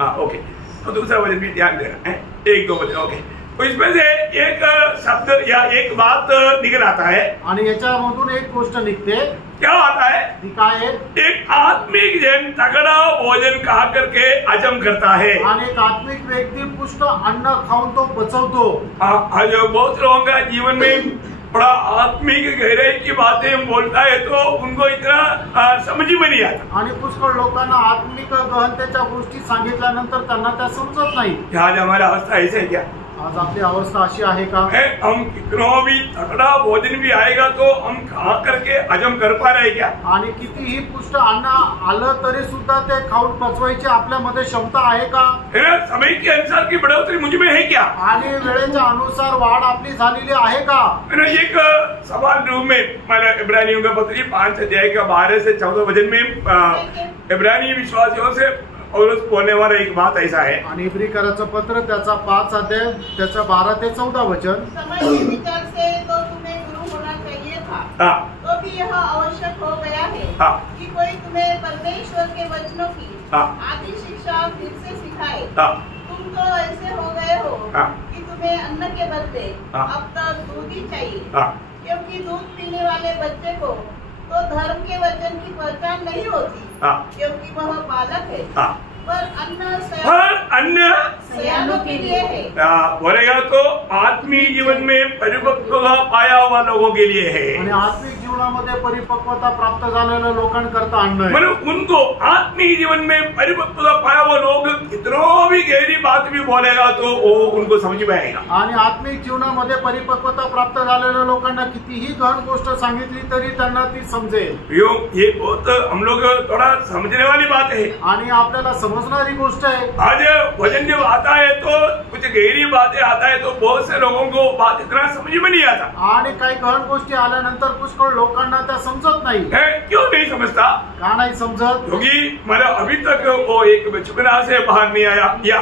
हाँ ओके, तो दूसरा वचन भी ध्यान देना है, 1-2 वचन। ओके, तो इसमें से एक शब्द या एक बात निकल आता है। आणि याच्यामधून एक गोष्ट निघते, क्या आता है, काय है? एक आत्मिक जन तगड़ा भोजन खा करके हजम करता है। आणि एक आत्मिक व्यक्ती पुष्ट अन्न खाऊन तो पचवतो। आज बहुत लोगों का जीवन में बड़ा आत्मिक गहराई की बातें बोलता है तो उनको इतना समझ में नहीं आता। आणि पुष्कळ लोकांना आत्मिक गहनतेच्या गोष्टी सांगितल्यानंतर त्यांना त्या समजत नाही। आज हमारा अवस्था ऐसे है क्या? आज आपली अवस्था अशी आहे का? हम कितना भी तगड़ा भोजन भी आएगा तो हम खा करके हजम कर पा रहे क्या? आणि कितीही पुष्ट अन्न आलं तरी सुद्धा ते खाऊन पचवायची आपल्यामध्ये क्षमता आहे का? समय के अनुसार की बढ़ोतरी मुझ में है क्या? आणि वेळेच्या अनुसार वाढ आपली झालेली आहे का? एक सवाल रूप में मैंने इब्रानियों का पत्र 5 अध्याय का 12 से 14 वचन में इब्रानी विश्वासियों से पौलुस बोलने वाला एक बात ऐसा है। आणि इब्रीकराचं पत्र त्याचा 5 अध्याय त्याचा 12 ते 14 वचन। समय के विचार से तो तुम्हें गुरु होना चाहिए था, तो भी यह आवश्यक हो गया है कि कोई तुम्हें परमेश्वर के वचनों की आदि शिक्षा फिर से सिखाए। तुम तो ऐसे हो गए हो कि तुम्हें अन्न के बदले अब तक दूध ही चाहिए, क्योंकि दूध पीने वाले बच्चे को तो धर्म के वचन की पहचान नहीं होती, क्योंकि वह बालक है। पर अन्न सयानों के लिए है। बोलेगा तो आत्मीय जीवन में परिपक्वता पाया हुआ लोगों के लिए है। आणि आत्मिक जीवन जीवनामध्ये परिपक्वता प्राप्त झालेल्या लोकांकरता आणणं आहे. मतलब उनको आत्मिक जीवन में परिपक्वता पाया वो लोग कितनों भी गहरी बात भी बोलेगा तो वो उनको समझ में आएगा. आणि आत्मिक जीवनामध्ये परिपक्वता प्राप्त झालेल्या लोकांना कितीही गहन गोष्ट सांगितली तरी त्यांना ती समजेल. ये बहुत हम लोग थोड़ा समझने वाली बात है. आणि आपल्याला समजणारी गोष्ट आहे. आज वचन जब आता है तो कुछ गहरी बातें आता है तो बहुत से लोगों को बात इतना समझ में नहीं आता. आणि काही गहन गोष्टी आल्यानंतर पुष्कळ लोकांना त्या समजत नाही. क्यों नहीं समझता? का नाही समजत? क्योंकि मतलब अभी तक वो एक बचपना से बाहर नहीं आया या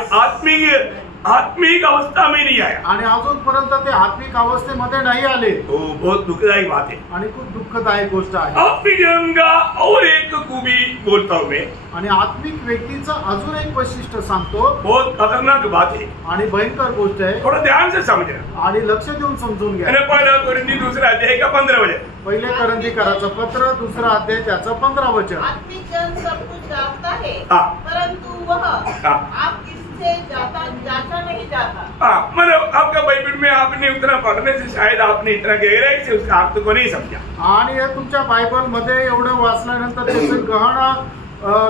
आत्मिक अवस्था में नहीं आया. आणि अजूनपर्यंत ते आत्मिक अवस्थेमध्ये नाही आले. तो बहुत दुखदायी बात है आणि खूप दुःखदायक गोष्ट आहे. आत्मिक जीवन का और एक खूबी बोलता हूँ मैं. आणि आत्मिक व्यक्तीचं अजून एक वैशिष्ट्य सांगतो. बहुत खतरनाक बात है आणि भयंकर गोष्ट आहे. थोड़ा ध्यान से समझना. आणि लक्ष देऊन समजून घ्या. पहिला कोरिंथी दूसरा अध्याय का 15 वचन. पहिले करंथीकराचं पत्र, दुसरा अध्याय त्याचं 15 वचन. आत्मिक जन सब कुछ जानता है, हाँ. परंतु वह आप किससे जांचा नहीं जाता. मतलब आपका बाइबल में आपने उतना पढ़ने से शायद आपने इतना गहराई से उसका अर्थ को नहीं समझा. आणि हे तुमच्या बायबल मध्ये एवढं वाचल्यानंतर त्याचं गहन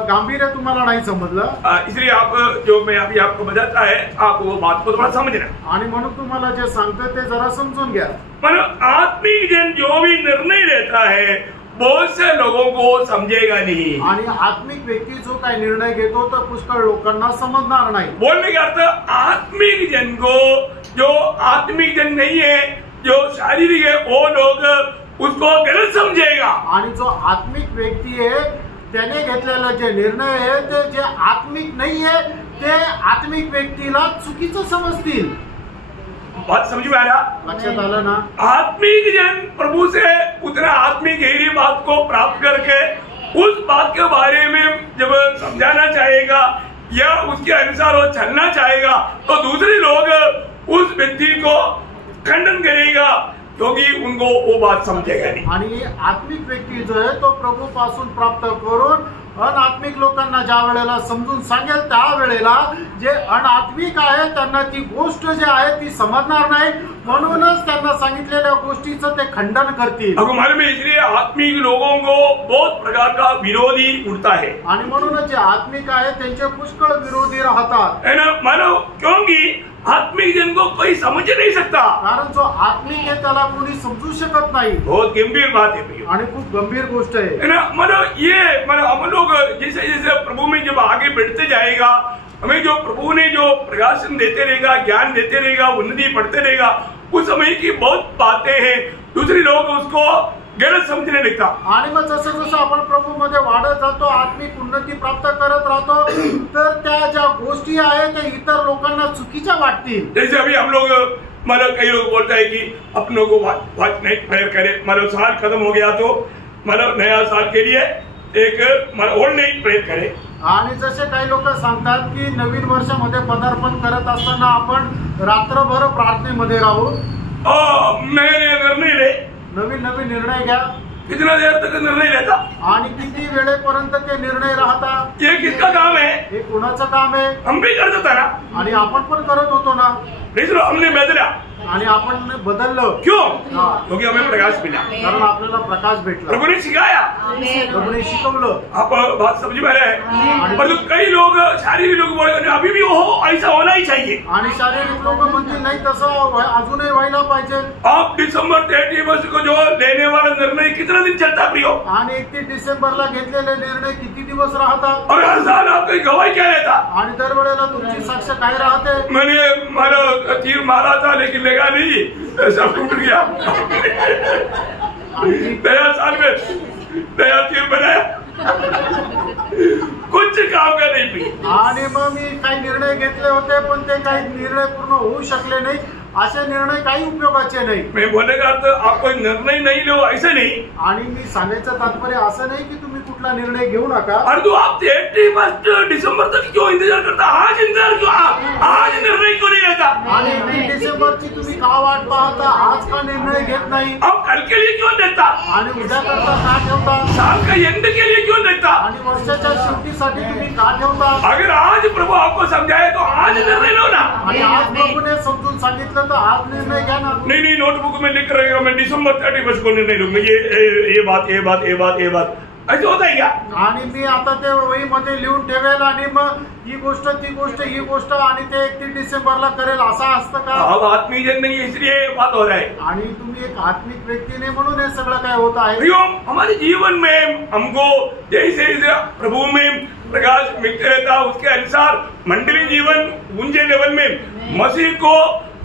गांभीर्य तुम्हाला नाही समजलं. इसलिए आप जो मैं अभी आपको बताता है आप वो बात को थोड़ा समझना. आणि म्हणून तुम्हाला जे सांगतो ते जरा समजून घ्या. मतलब आत्मिक जन जो भी निर्णय लेता है बहुत से लोगों को समझेगा नहीं. आणि आत्मिक व्यक्ती जो काही निर्णय घेतो तर पुष्कळ लोकांना समजणार नाही. बोलने का अर्थ आत्मिक जन को, जो आत्मिक जन नहीं है, जो शारीरिक है, वो लोग उसको गलत समझेगा. आणि जो आत्मिक व्यक्ती आहे त्याने घेतलेला जे निर्णय आहे ते जे आत्मिक नाहीये ते आत्मिक व्यक्तीला चुकीचं समजतील. बात समझ में आ रहा? लक्षात आलं ना? आत्मिक जन प्रभु से उतना आत्मिक गहरी बात को प्राप्त करके उस बात के बारे में जब समझाना चाहेगा या उसके अनुसार वो चलना चाहेगा तो दूसरे लोग उस व्यक्ति को खंडन करेगा क्योंकि उनको वो बात समझेगा नहीं. आणि आत्मिक व्यक्ती जो आहे तो प्रभू पासून प्राप्त करून अनात्मिक लोकांना ज्या वेळेला समजून सांगेल त्या वेळेला जे अनात्मिक आहे त्यांना ती गोष्ट जी आहे ती समजणार नाही. म्हणूनच त्यांना सांगितलेल्या गोष्टीचं ते खंडन करतील. आपको मालूम है इसलिए आत्मिक लोगों को बहुत प्रकार का विरोधी उठता है. आणि म्हणूनच जे आत्मिक आहे त्यांचे पुष्कळ विरोधी राहतात. है ना? मानो क्योंकि आत्मिक जन को कोई समझ नहीं सकता. कारण जो आत्मिक आहे त्याला कोणी समजू शकत नाही. बहुत गंभीर बात है भैया. आणि खूप गंभीर गोष्ट आहे. है ना? मतलब हम लोग जैसे जैसे प्रभु में जब आगे बढ़ते जाएगा हमें जो प्रभु ने जो प्रकाशन देते रहेगा, ज्ञान देते रहेगा, उन्नति बढ़ते रहेगा, उस समय की बहुत बातें हैं दूसरे लोग उसको गलत समझने लगता. आणि मग जसं जसं आपण प्रभू मध्ये वाढत जातो, आत्मिक उन्नती प्राप्त करत राहतो तर त्या ज्या गोष्टी आहेत त्या इतर लोकांना चुकीच्या वाटतील. जैसे अभी हम लोग मतलब कई लोग बोलता है कि अपनों को वॉच नाइट प्रेयर करे. मतलब साल खत्म हो गया तो मतलब नया साल के लिए एक ओल्ड नाइट प्रेयर करे. आणि जसे काही लोक सांगतात की नवीन वर्षामध्ये पदार्पण करत असताना आपण रात्रभर प्रार्थनेमध्ये राहू. नए निर्णय ले. नवीन नवीन निर्णय घ्या. कितना देर तक निर्णय लेता. आणि किती वेळेपर्यंत ते निर्णय राहतात. ये किसका काम है? हे कोणाचं काम आहे? हम भी करत होता ना. आणि आपण पण करत होतो ना. हमने बदला. आणि आपण बदललं. क्यों? क्योंकि हमें प्रकाश मिला. कारण आपल्याला प्रकाश भेटला. प्रभु ने सिखाया. प्रभूने शिकवलं. आप बात समझ में रहे. परंतु कई लोग शारीरिक लोग बोले अभी भी हो ऐसा होना ही चाहिए. आणि शारीरिक लोक म्हणतील नाही तसं अजूनही व्हायला पाहिजे. आप दिसंबर 31 को जो लेने वाला निर्णय कितना दिन चलता प्रियो? आणि 31 डिसेंबरला घेतलेले निर्णय किती दिवस राहतात. और हर साल आपकी गवाही क्या लेता. आणि दरवेळेला तुमची साक्ष काय राहते. मैंने मारा तीर मारा था लेकिन लगा नहीं, सब टूट गया. नया साल में नया तीर बनाया कुछ काम का नहीं पी. आणि मग मी काही निर्णय घेतले होते पण ते काही निर्णय पूर्ण होऊ शकले नाही. असे निर्णय काही उपयोगाचे नाही. मैं बोलने का अर्थ आप कोई निर्णय नहीं लो ऐसे नहीं. आणि मी सांगायचं तात्पर्य असं नाही की तुम्ही कुठला निर्णय घेऊ नका. और तू आप 31 दिसंबर तक क्यों इंतजार करता. आज इंतजार क्यों. आज निर्णय क्यों नहीं लेता. आणि 31 डिसेंबरची तुम्ही का वाट पाहता. आज का निर्णय घेत नाही. अब कल के लिए क्यों देता. आणि उद्या करता का ठेवता. साल का एंड के लिए क्यों देता. आणि वर्षाच्या शेवटीसाठी तुम्ही का ठेवता? अगर आज प्रभु आपको समझाए तो आज निर्णय लो ना। आणि आज प्रभूने समजून सांगितलं तर आज निर्णय घ्या ना। नहीं नोटबुक में लिख रहेगा मैं दिसंबर 31 को निर्णय लूंगा, ये बात ऐसे होता है क्या? आणि मी आता ते वहीमध्ये लिहून ठेवेल आणि मग ही गोष्ट आणि ते 31 डिसेंबरला करेल असं असतं का? अब आत्मीय जन नहीं, इसलिए बात हो रहा है। आणि तुम्ही एक आत्मिक व्यक्तीने म्हणून हे सगळं काय होत आहे। हमारे जीवन में हमको जैसे प्रभु में प्रकाश मिलते रहता, उसके अनुसार मंडली जीवन ऊंचे लेवल में मसीह को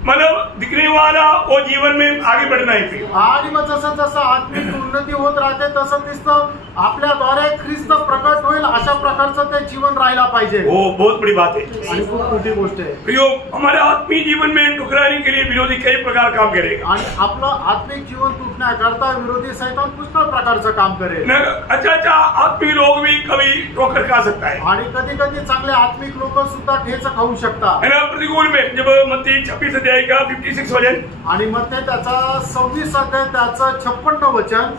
मतलब दिखने वाला वो जीवन में आगे बढ़ना है। आणि मग जसं आत्मिक उन्नती होत राहते तसं दिसतं आपल्याद्वारे ख्रिस्त प्रकट होईल अशा प्रकारचं ते जीवन राहायला पाहिजे। वो बहुत बड़ी बात है आणि खूप मोठी गोष्ट आहे। प्रियो, हमारे आत्मीय जीवन में ठुकराने के लिए विरोधी कई प्रकार काम करेगा आणि आपलं आत्मिक जीवन तुटण्याकरता विरोधी शैतान पुष्कळ प्रकारचं काम करेल। अच्छा आत्मीय लोग भी कभी ठोकर खा सकता है आणि कधी चांगले आत्मिक लोक सुद्धा ठेच खाऊ शकतात। है ना? प्रतिकूल में जब मत्ती 26 अध्याय का 56 वचन आणि मग ते त्याचा 26 अध्याय त्याचं 56 वचन,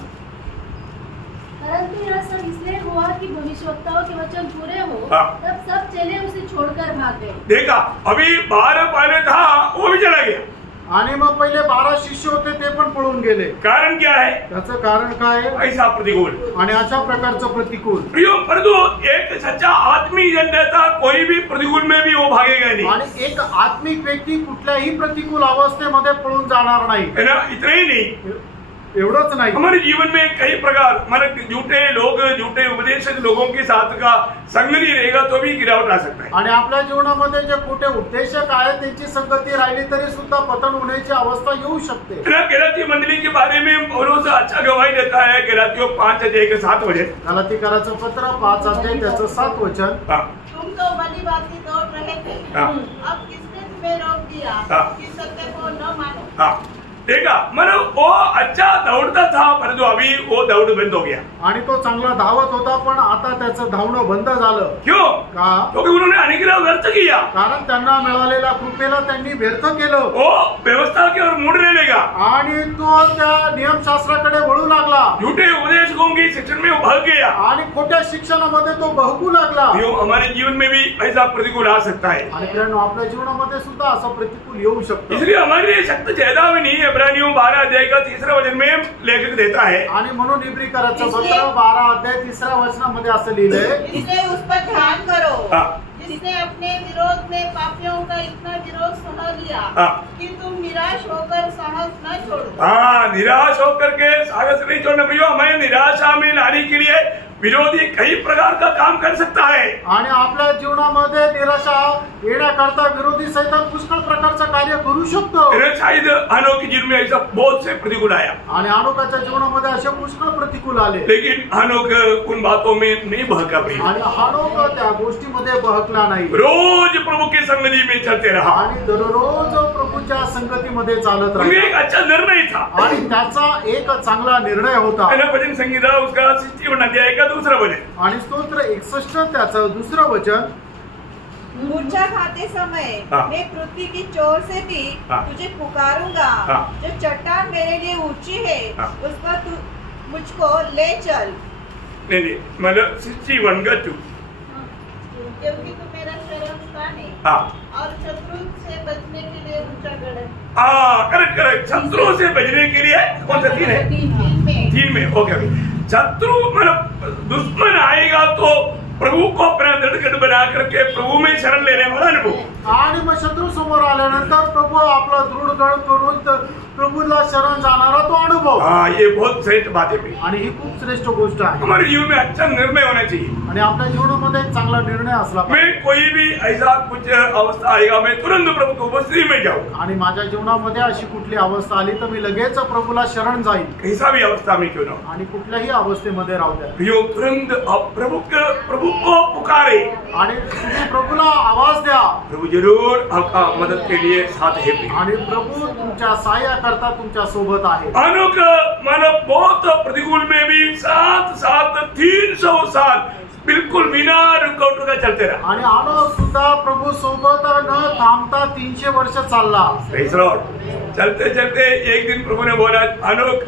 परंतु यह सब इसलिए हुआ कि भविष्यवक्ताओं के वचन पूरे हो, तब सब चेले उसे छोड़कर भाग गए। देखा, अभी 12 पहले था वो भी चला गया। आणि मग पहिले 12 शिष्य होते ते पण पळून गेले। कारण क्या है? त्याचं कारण काय आहे? ऐसा प्रतिकूल आणि अशा प्रकारचं प्रतिकूल। प्रियो, परंतु एक सच्चा आत्मीय जन रहता, कोई भी प्रतिकूल में भी वो भागेगा नहीं। आणि एक आत्मिक व्यक्ती कुठल्याही प्रतिकूल अवस्थेमध्ये पळून जाणार नाही। है ना? इतना ही नहीं, एवढंच नाही, हमारे जीवन में कई प्रकार मतलब झूठे उपदेशक लोगों के साथ का संगति रहेगा तो भी गिरावट आ सकता है। आणि आपल्या जीवनामध्ये जे खोटे उपदेशक आहेत त्यांची संगती राहिली तरी सुद्धा पतन होण्याची अवस्था येऊ शकते। गलाती मंडली के बारे में पौलुस अच्छा गवाही देता है। गलातियों 5 अध्याय के 7 वचन, गलातीकराचं पत्र 5 अध्याय त्याचं 7 वचन, तुम तो भली बातें दौड़ रहे थे, अब किसने तुम्हें रोक दिया कि सत्य को न मानो? देखा, मतलब वो अच्छा दौड़ता था परंतु अभी वो दौड़ बंद हो गया। आणि तो चांगला धावत होता पण आता त्याचं धावणं बंद झालं। क्यों? का? क्योंकि उन्होंने अनुग्रह व्यर्थ किया। कारण त्यांना मिळालेल्या कृपेला त्यांनी व्यर्थ केलं। वो व्यवस्था की ओर मुड़ने लगा आणि तो त्या नियमशास्त्राकडे वळू लागला। झूठे उपदेशकों की शिक्षण में वो भाग गया आणि खोट्या शिक्षणामध्ये तो बहकू लागला। हमारे जीवन में भी ऐसा प्रतिकूल आ सकता है। आणि मित्रांनो, आपल्या जीवनामध्ये सुद्धा असं प्रतिकूल येऊ शकतं। इसलिए हमारे लिए शक्त ज्यादा भी नहीं है। इब्रानियों 12 अध्याय का 3 वचन में लेखक देता है। आणि म्हणून इब्रिकराचं पत्र 12 अध्याय 3 वचनामध्ये असं लिहिलंय, इसलिए उस पर ध्यान करो जिसने अपने विरोध में पापियों का इतना विरोध सह लिया कि तुम निराश होकर साहस न छोड़ो। निराश होकर के साहस नहीं छोड़ना। प्रियो, हमें निराशा में लाने के लिए विरोधी कई प्रकार का काम कर सकता है। आणि आपल्या जीवनामध्ये निराशा येण्याकरता विरोधी सैतान पुष्कळ प्रकारचं कार्य करू शकतो। शायद अनोख के जीवन में ऐसा बहुत से प्रतिकूल आया आणि अनोखाच्या जीवनामध्ये असे पुष्कळ प्रतिकूल आले, लेकिन अनोख उन बातों में नहीं बहका। आणि अनोख त्या गोष्टीमध्ये बहकला नाही। रोज प्रभु की संगति में चलते रहा आणि दररोज प्रभूच्या संगतीमध्ये चालत राहिला। एक अच्छा निर्णय था आणि त्याचा एक चांगला निर्णय होता। भजन संगीता उसका 61 अध्याय का 2 वचन आणि स्तोत्र 61 त्याचं 2 वचन, मूर्छा खाते समय मैं पृथ्वी की चोर से भी तुझे पुकारूंगा। जो चट्टान मेरे लिए ऊंची है उस पर तू मुझको ले चल। नहीं मतलब 61 का 2, क्योंकि तू मेरा शरण स्थान है और शत्रु से बचने के लिए ऊंचा गढ़ है। करेक्ट। शत्रु से बचने के लिए कौन सा 3 है? 3 में ओके। शत्रु मतलब दुश्मन आएगा तो प्रभु को अपना दृढ़ बना करके प्रभु में शरण लेने वाला अनुभव। आणि मग शत्रू समोर आल्यानंतर प्रभू आपला दृढ करून प्रभूला शरण जाणारा तो अनुभव। ये बहुत श्रेष्ठ बात है। आणि ही खूप श्रेष्ठ गोष्ट आहे। हमारे जीवन में अच्छा निर्णय होना चाहिए आणि आपल्या जीवनामध्ये एक चांगला निर्णय असला पाहिजे। मैं कोई भी ऐसा कुछ अवस्था आएगा मैं तुरंत प्रभु को उपस्थिति में जाऊँ। आणि माझ्या जीवनामध्ये अशी कुठली अवस्था आली तर मी लगेच प्रभूला शरण जाईल, कैसा भी अवस्था में क्यों ना। आणि कुठल्याही अवस्थेमध्ये राहू द्या। प्रियो, तुरंत प्रभु को पुकारे आणि तुम्ही प्रभूला आवाज द्या। प्रभु जरूर आपका मदद के लिए साथ है। आणि प्रभु तुमच्या सहाय्य करता तुमच्या सोबत आहे। अनोख मानव बहुत प्रतिकूल में भी साथ 300 साल बिल्कुल बिना रुकावट का चलते रहा। आणि अनोख सुद्धा प्रभु सोबत न थांबता 300 वर्ष चालला। चलते चलते एक दिन प्रभु ने बोला, अनोख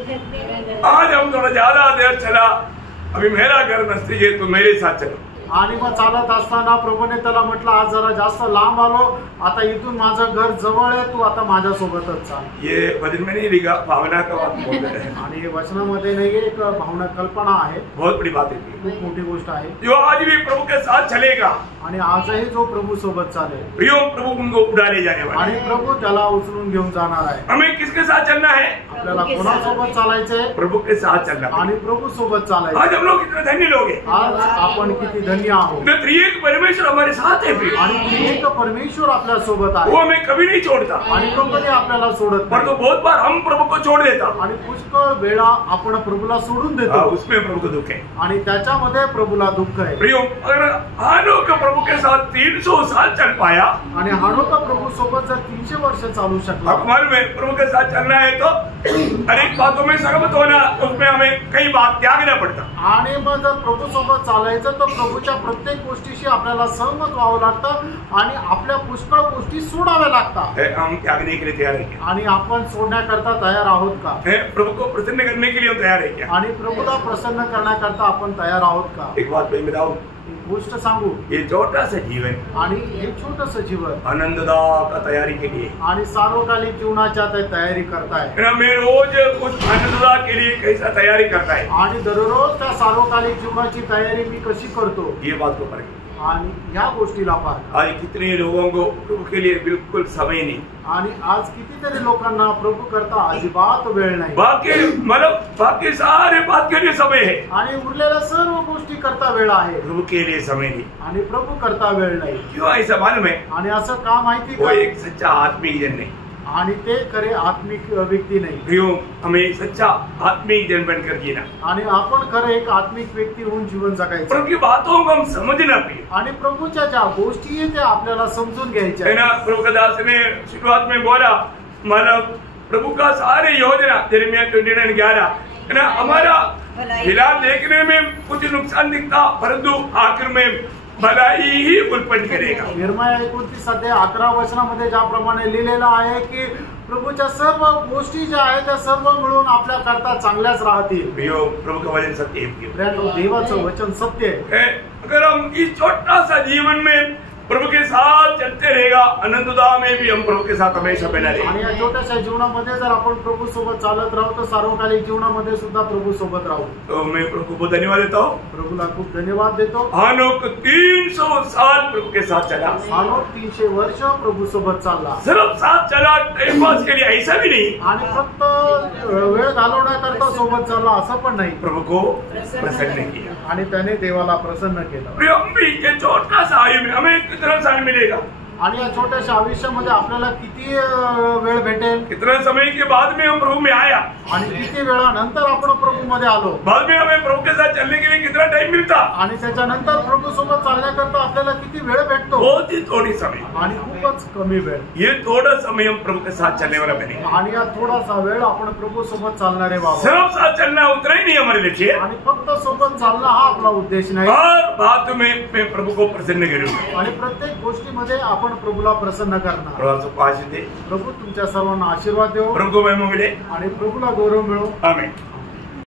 आज हम थोड़ा ज्यादा देर चला, अभी मेरा घर नजदीक है तो मेरे साथ चलो। आणि मग चालत असताना प्रभूने त्याला म्हटलं आज जरा जास्त लांब आलो, आता इथून माझं घर जवळ आहे, तू आता माझ्या सोबतच चाल। ये वचन में नहीं लिखा, भावना का बात बोल रहे हैं। आणि वचनामध्ये नाही, एक भावना कल्पना आहे, बहुत बड़ी बात है, खूप मोठी गोष्ट आहे। जो आज भी प्रभु के साथ चलेगा आणि आजही जो प्रभू सोबत चालेल, प्रियो प्रभु उनको उठा ले जाने वाला आणि है। प्रभू त्याला उचलून घेऊन जाणार आहे। हमें किसके साथ चलना है? आपल्याला कोणासोबत चालायचंय? प्रभु के साथ चलना है। आणि प्रभू सोबत आज चालायचं। हम लोग कितने धन्य लोग हैं। आज आपण किती धन्य आहोत, जो त्रिएक परमेश्वर हमारे साथ है प्रियो, आणि एक परमेश्वर आपल्या सोबत आहे, वो हमें कभी नहीं छोड़ता, आणि तो कधी आपल्याला सोडत पर तो नाही। बहुत बार हम प्रभु को छोड़ देता। आणि पुष्कळ वेळा आपण प्रभूला सोडून हाँ, देतो, उसमें प्रभु को दुख है। आणि त्याच्यामध्ये प्रभूला दुःख आहे। प्रियो अगर हानोक प्रभु के साथ 300 साल चल पाया, आणि हानोक प्रभू सोबत जर 300 वर्ष चालू शकला, आपको मालूम है प्रभु के साथ चलना है तो अनेक बातों में सहमत होना, उसमें हमें कई बात त्यागना पड़ता। आणि मग जर प्रभू सोबत चालायचं तर प्रभूच्या प्रत्येक गोष्टीशी आपल्याला सहमत व्हावं लागतं, आणि आपल्या पुष्कळ गोष्टी सोडाव्या लागतात। हम त्यागने के लिए तैयार है क्या? आणि आपण सोडण्याकरता तयार आहोत का? प्रभु को प्रसन्न करने के लिए हम तैयार है क्या? आणि प्रभूला प्रसन्न करण्याकरता आपण तयार आहोत का? एक बात मैं बताऊं, एक गोष्ट सांगू, ये छोटा सा जीवन आणि हे छोटस जीवन आनंददा का तैयारी के लिए, आणि सार्वकालिक जीवनाच्या ते तयारी करताय, मैं रोज उस आनंददा के लिए कैसा तैयारी करता है, आणि दररोज त्या सार्वकालिक जीवनाची तयारी मी कशी करतो, ये बात को परखें। आणि ह्या गोष्टीला पाहता। आज कितने लोगों को प्रभु के लिए बिल्कुल समय नहीं, आणि आज कितीतरी लोकांना प्रभू करता अजिबात वेळ नाही, बाकी सारे बात के लिए समय है, आणि उरलेल्या सर्व गोष्टी करता वेळ आहे, प्रभु के लिए समय नहीं। आणि प्रभू करता वेळ नाही। क्यों ऐसा मालूम है? आणि असं का माहिती वो का? एक सच्चा आत्मिक जन नहीं, आणि ते खरे आत्मिक व्यक्ती नाही, प्रियो हमें सच्चा आत्मिक जन बनकर जीना, आणि आपण खरं एक आत्मिक व्यक्ती होऊन जीवन जगायचं, प्रभु की बातों को हम समझना प्रियो आणि प्रभूच्या ज्या गोष्टी आहेत त्या आपल्याला समजून घ्यायच्या है आहेत। ना। प्रभु का दास ने शुरुआत में बोला, मतलब प्रभु का सारे योजना यिर्मयाह 29:11 है ना, हमारा फिलहाल देखने में कुछ नुकसान दिखता, परंतु आखिर में भलाई ही उत्पन्न करेगा। यिर्मयाह 29:11 वचनामध्ये ज्याप्रमाणे लिहिलेलं आहे की प्रभूच्या सर्व गोष्टी ज्या आहेत त्या सर्व मिळून आपल्या करता चांगल्याच राहतील। प्रियो प्रभु का वचन सत्य है प्रियो, प्रियो, देवाचं वचन सत्य आहे। अगर हम इस छोटा सा जीवन में प्रभु के साथ चलते रहेगा, अनंतदा में भी हम प्रभु के साथ हमेशा बना रहेगा। आणि या छोट्याशा जीवनामध्ये जर आपण प्रभू सोबत चालत राहू तर सार्वकालिक जीवनामध्ये सुद्धा प्रभू सोबत राहू। तो मैं प्रभु को धन्यवाद देता हूँ। प्रभूला खूप धन्यवाद देतो। हानोक 300 साल प्रभु के साथ चला, हानोक 300 वर्ष प्रभू सोबत चालला, सिर्फ साथ चला टाइम पास के लिए, ऐसा भी नहीं, आणि फक्त वेळ घालवण्याकरता सोबत चालला असं पण नाही, प्रभु को प्रसन्न किया, आणि त्याने देवाला प्रसन्न केलं। प्रियो हम भी ये छोटा सा आयु में हमें कितना समय मिलेगा, आणि या छोट्याशा आयुष्यामध्ये आपल्याला किती वेळ भेटेल, कितना समय के बाद में हम प्रभु में आया, आणि किती वेळानंतर आपण प्रभू मध्ये आलो, बाद में हमें प्रभु के साथ चलने के लिए कितना टाइम मिलता, आणि त्याच्यानंतर प्रभू सोबत चालण्याकरता आपल्याला किती वेळ भेटतो, बहुत ही थोड़ी समय, आणि खूपच कमी वेळ। ये थोड़ा समय हम प्रभु के साथ चलने वाला बने, आणि या थोडासा वेळ आपण प्रभू सोबत चालणारे व्हावं, सिर्फ साथ चलना उतना ही नहीं हमारे लक्ष्य, आणि फक्त सोबत चालणं हा आपला उद्देश नाही, हर बात में मैं प्रभु को प्रसन्न करूंगा। आणि प्रत्येक गोष्टीमध्ये आपण प्रभूला प्रसन्न करणार। प्रभु को आशीष दे, प्रभू तुमच्या सर्वांना आशीर्वाद देव, प्रभु को महिमा मिले, आणि प्रभूला गौरव मिळो। आमीन।